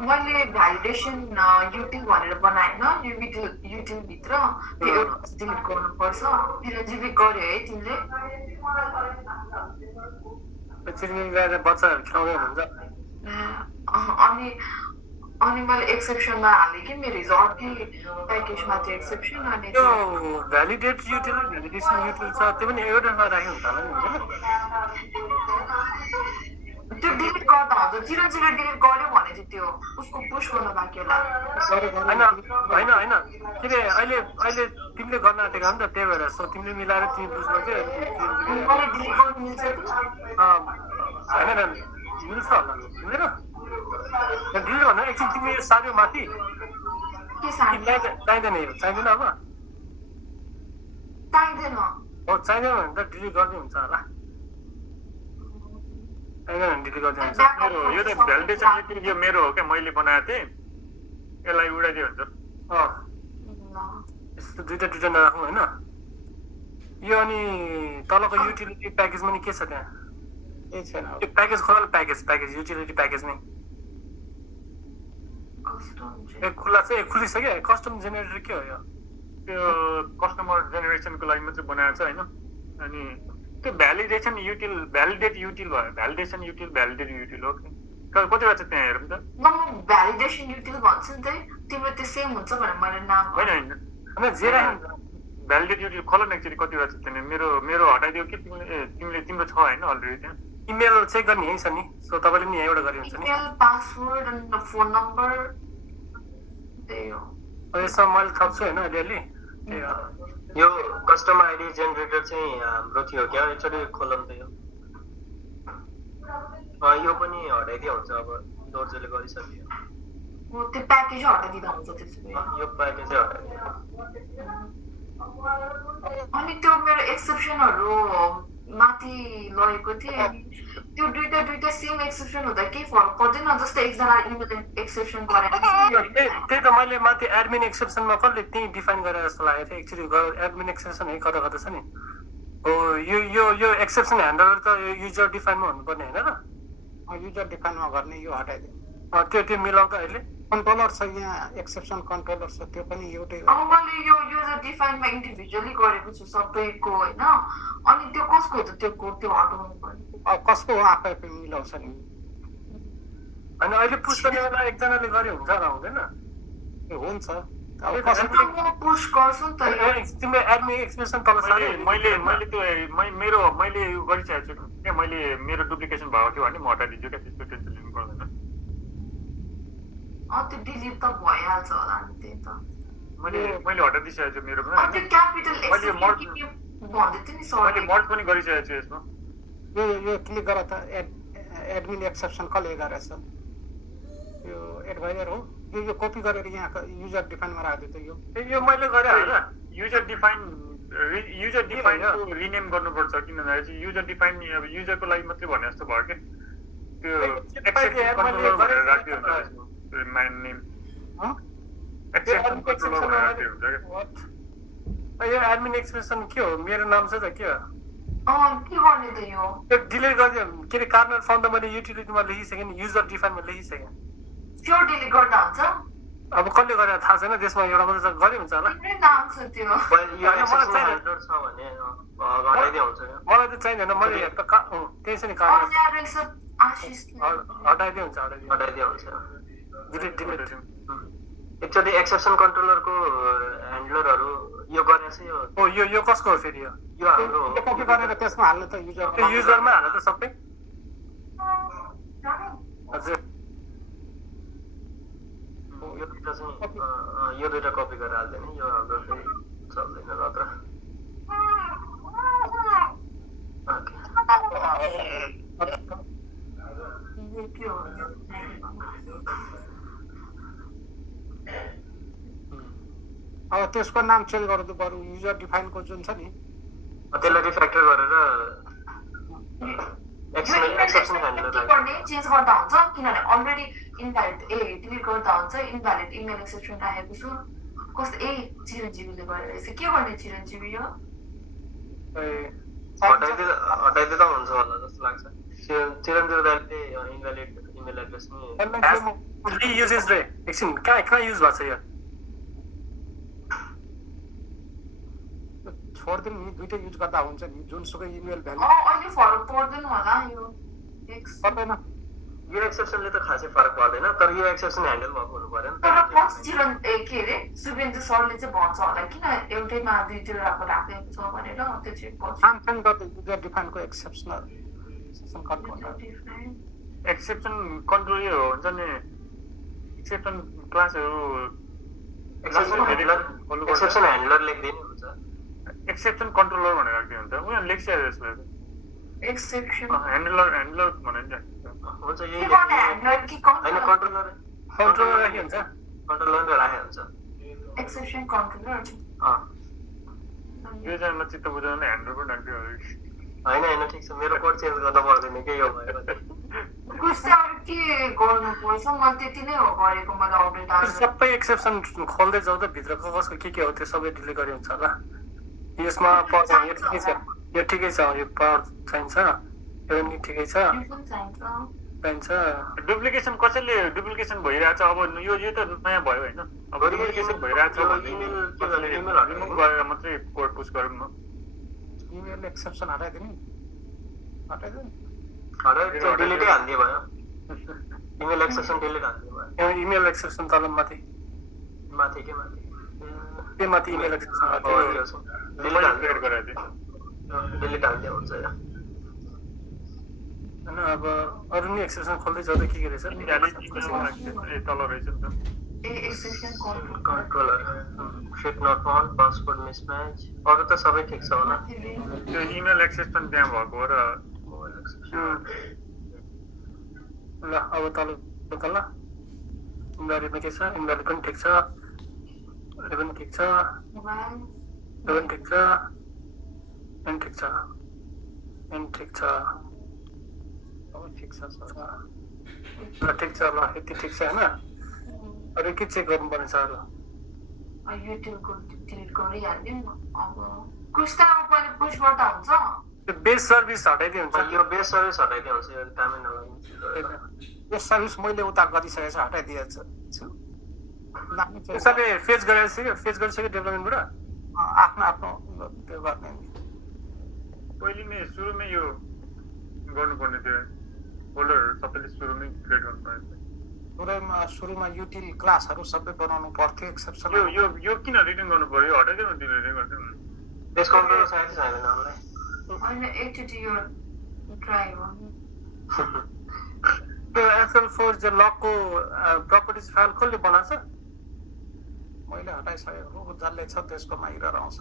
मैले भ्यालिडेसन युटिल भनेर बनाएन युटिल भित्र त्यो एउटा डिलिट गर्नुपर्छ चिरञ्जीवी गर्यो है तिमीले बच्चाहरू खेलाउँदै हुन्छ अनि मैले एक्सेप्सनमा हालेँ कि मेरो हिजो अर्कै प्याकेजमा थियो एक्सेप्सन अनि त्यो भ्यालिडेट युटिल भ्यालिडेसन युटिल छ त्यो पनि एउटामा राख्यो हुन्छ होला नि त्यो डिलिट गर्दा हुन्छ चिरञ्जीवी डिलिट गर्यो भने चाहिँ त्यो उसको पुस गर्न बाँकी होला होइन के अरे अहिले तिमीले गर्न आँटेको हो नि त त्यही भएर सो तिमीले मिलाएर तिमी पुस गर्थ्यौ मैले डिलिट गर्नु मिल्छ होइन मिल्छ होला मिलेर डिलिट भन्दा एकछिन तिमी यो सार्यो माथि चाहिँदैन यो चाहिँदैन अब चाहिँदैन हो चाहिँदैन भने त डिलिट गर्दै हुन्छ होला चाहिँदैन डिलिट गर्दै हुन्छ यो त भ्यालिडेसन यो मेरो हो क्या मैले बनाएको थिएँ यसलाई उडाइदियो हुन्छ यस्तो दुइटा नराखौँ होइन यो अनि तलको युटिलिटी प्याकेजमा नि के छ त्यहाँ केही छैन त्यो प्याकेज खोला प्याकेज युटिलिटी प्याकेज नै खुल्ला चाहिँ खुलिसक्यो कस्टम जेनेरेटर के हो यो त्यो कस्टमर जेनेरेसनको लागि मात्रै बनाएको छ होइन अनि त्यो भ्यालिडेसन युटिल भ्यालिडेट युटिल भयो भ्यालिडेसन युटिल भ्यालिडेट युटिल हो कतिवटा छ त्यहाँ हेरौँ त म भ्यालिडेसन युटिल भन्छु नि त तिम्रो त्यो सेम हुन्छ भनेर मैले नाम होइन भ्यालिडेट युटिल खोल न एक्चुअली कतिवटा छ त्यहाँ मेरो हटाइदियो कि तिमीले तिम्रो छ होइन अलरेडी त्यहाँ इमेल चेक गर्ने यही छ नि सो तपाईँले नि यहीँबाट गरे हुन्छ नि इमेल पासवर्ड अनि फोन नम्बर त्यही हो यसमा मैले थप्छु होइन अलिअलि त्यही हो यो कस्टम आइडी जेनेरेटर चाहिँ हाम्रो थियो क्या एकचोटि खोलौँ त यो यो पनि हटाइदिया हुन्छ अब दोर्जेले गरिसक्यो त्यो प्याकेज हटाइदिँदा हुन्छ त्यसो भए यो प्याकेजै हटाइदियो अनि त्यो मेरो एक्सेप्सनहरू माथि लगेको थिएँ अनि त्यो दुईटा सेम एक्सेप्सन हुँदा केही फरक पर्दैन जस्तै एकजना इमेल एक्सेप्सन गरेर त्यही त मैले माथि एडमिन एक्सेप्सनमा कसले त्यही डिफाइन गरेर जस्तो लागेको थियो एक्चुअली एडमिन एक्सेप्सन है कता कता छ नि हो यो एक्सेप्सन ह्यान्डलर त यो युजर डिफाइनमा हुनुपर्ने होइन र युजर डिफाइनमा गर्ने यो हटाइदियो त्यो मिलाउँदा अहिले कन्ट्रोलर छ यहाँ एक्सेप्सन कन्ट्रोलर छ त्यो पनि एउटै अब मैले यो युजर डिफाइनमा इन्डिभिजुअली गरेको छु सबैको होइन अनि त्यो कसको हो त त्यो कोड त्यो हटाउनु पर्ने कसको हो आफै मिलाउँछ नि अनि अहिले पुस गर्ने बेला एकजनाले गरे हुन्छ र हुँदैन त्यो हुन्छ म पुस गर्छु नि त तिम्रो एडमिन एक्सप्रेसन तल मैले त्यो मैले यो गरिसकेको छु क्या मैले मेरो डुप्लिकेसन भएको थियो भने म हटाइदिन्छु क्या त्यस्तो टेन्सन लिनु पर्दैन त्यो डिलिट त भइहाल्छ होला नि त्यही त मैले हटाइदिइसकेको छु मेरोमा त्यो क्यापिटल भन्दै थियो नि मैले मर्ज पनि गरिसकेको छु यसमा यो क्लिक गर त एडमिन एक्सेप्सन कसले गरेछ यो एडभाइजर हो यो कपी गरेर यहाँ युजर डिफाइनमा राखिदियो त यो मैले गरे होला युजर डिफाइन रिनेम गर्नुपर्छ किनभने चाहिँ युजर डिफाइन अब युजरको लागि मात्रै भने जस्तो भयो क्या त्यो एक्सेप्सन कन्ट्रोलर भनेर राखिदियो हुन्छ त्यसमा माइन नेम एक्सेप्सन कन्ट्रोलर भनेर राखिदियो हुन्छ क्या यो एडमिन एक्सप्रेसन के हो मेरो नाम छ त के हो के गर्ने त यो त्यो डिलिट गरिदियो के अरे कार्नर फर्म त मैले युटिलिटीमा लेखिसकेँ नि युजर डिफाइनमा लेखिसकेँ त्यो डिलिट गर्दा हुन्छ अब कसले गरेर थाहा छैन त्यसमा एउटा मात्रै गरे हुन्छ होला तिम्रै नाम छ त्यो मलाई त चाहिँदैन मैले त्यही छ नि कार्नर हटाइदियो हुन्छ हटाइदिया हुन्छ डिलिट एकचोटि एक्सेप्सन कन्ट्रोलरको ह्यान्डलरहरू यो गरेछ यो कसको हो फेरि यो हाम्रो कपी गरेर त्यसमा हाल्नु त युजरमा हाल्नु त सबै हजुर यो दुइटा कपी गरेर हाल्दैन यो हाम्रो फेरि चल्दैन नत्र अब त्यसको नाम चेन्ज गर्नु पर्यो युजर डिफाइनको जुन छ नि त्यसलाई रिफ्याक्टर गरेर एक्सेप्सन ह्यान्डलर चेन्ज गर्दा हुन्छ किनभने अलरेडी इनभ्यालिड डिलिट गर्दा हुन्छ इनभ्यालिड इमेल एक्सेप्सन राखेको छु कस्तो चिरञ्जीवीले गरेर रहेछ के गर्ने चिरञ्जीवी यो हटाइदिँदा हुन्छ होला जस्तो लाग्छ चिरञ्जीवी दाइले इनभ्यालिड इमेल एड्रेस नि युजेस रे एकछिन कहाँ युज भएको छ यो छोड्दिनु नि दुइटै युज गर्दा हुन्छ नि जुनसुकै इमेल भ्यालु अहिले फरक पर्दैन होला यो पर्दैन यो एक्सेप्सनले त खासै फरक पर्दैन तर यो एक्सेप्सन ह्यान्डल भएको हुनु पर्यो नि तर पछि के अरे शुभेन्दु सरले चाहिँ भन्छ होला किन एउटैमा दुईवटाको राखेको छ भनेर त्यो चाहिँ नाम चेन्ज गर्दै युजर डिफाइनको एक्सेप्सन कन्ट्रोलर एक्सेप्सन कन्ट्रोल यो हुन्छ नि एक्सेप्सन क्लासहरू एक्सेप्सन ह्यान्डलर लेख्दिनु हुन्छ एक्सेप्सन कन्ट्रोलर भनेर राख्दिनु हुन्छ उनीहरू लेखिसकेको जस्तो एक्सेप्सन ह्यान्डलर भनेर नि हुन्छ यही होइन कन्ट्रोलर राखे हुन्छ कन्ट्रोलर राखे हुन्छ एक्सेप्सन कन्ट्रोलर यो चाहिँ चित्त बुझाउनु ह्यान्डलर पनि राख्दियो होइन ठिक छ मेरो कोड चेन्ज गर्दा पर्दैन के यो भयो के गर्नु पर्छ मैले त्यति नै हो गरेको मैले अपडेट सबै एक्सेप्सन खोल्दै जाउँ त भित्रको कसको के हो त्यो सबै डिलिट गरे हुन्छ होला यसमा यो ठिकै छ यो पावर चाहिन्छ यो पनि ठिकै छ चाहिन्छ डुप्लिकेसन कसैले डुप्लिकेसन भइरहेछ अब यो त नयाँ भयो होइन अब डुप्लिकेसन भइरहेछ भने रिमुभ गरेर मात्रै कोड पुश गरौँ न इमेल एक्सेप्सन हटाइदिनु डिलिटै हालिदियो भयो इमेल एक्सेप्सन डिलिट हालिदियो भयो इमेल एक्सेप्सन तल माथि के माथि इमेल एक्सेप्सन डिलिट हालिदियो हुन्छ होइन अब अरू नि एक्सेप्सन खोल्दै जाँदा के रहेछ तल रहेछ नि त controller fit not found password mismatch अरू त सबै ठिक छ होला त्यो इमेल एक्सेप्सन त्यहाँ भएको र ल अब तल ल इन्भ्यालिडमा के छ इन्भ्यालिड पनि ठिक छ यो पनि ठिक छ यो पनि ठिक छ एन ठिक छ एन ठिक छ अब ठिक छ ल ठिक छ ल यति ठिक छ होइन अरू के चेक गर्नुपर्ने छ अरू युट्युबको डिलिट गरिहाल्यो नि अब क्रिस्टामा पहिले पुसबाट हुन्छ त्यो बेस सर्भिस हटाइदियो हुन्छ यो बेस सर्भिस हटाइदियो हुन्छ यो कामै नलाग्ने बेस सर्भिस मैले उता गरिसकेको छ हटाइदिएको छु त्यसैले फेच गरिसक्यो डेभलपमेन्टबाट आफ्नो आफ्नो त्यो गर्ने पहिले नै सुरुमै यो गर्नुपर्ने थियो फोल्डर सबैले सुरुमै क्रिएट गर्नुपर्ने सुरुमा युटिल क्लासहरू सबै बनाउनु पर्थ्यो एक्सेप्सन यो किन रिटर्न गर्नु पर्यो हटाइदिनु न तिमीले रिटर्न गर्दैन डिस्काउन्टको साइज छैन हामीलाई होइन एकचोटि यो ट्राई गर्नु त्यो FL4 जो लकको प्रपर्टिज फाइल कसले बनाएको छ मैले हटाइसकेको हो जसले छ त्यसकोमा एरर आउँछ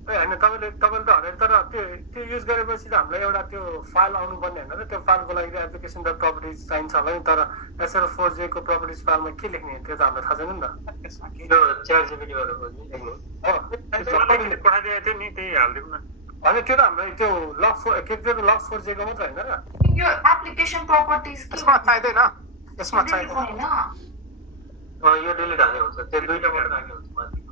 ए होइन तपाईँले त हटाएर तर त्यो युज गरेपछि त हामीलाई एउटा त्यो फाइल आउनुपर्ने होइन र त्यो फाइलको लागि एप्लिकेसन र प्रपर्टिज चाहिन्छ होला नि तर SL4J को प्रपर्टिज फाइलमा के लेख्ने त्यो त हामीलाई थाहा छैन नि त त्यसमा के यो च्याट जिपिटीबाट खोज्नु लेख्नु पठाइदिएको थियो नि त्यही हालिदिउँ न होइन त्यो त हामीलाई त्यो लक4J को मात्र होइन र यो एप्लिकेसन प्रपर्टिज यसमा चाहिँदैन यसमा चाहिँदैन होइन यो डिलिट हाल्ने हुन्छ त्यो दुईटा मात्र राख्यो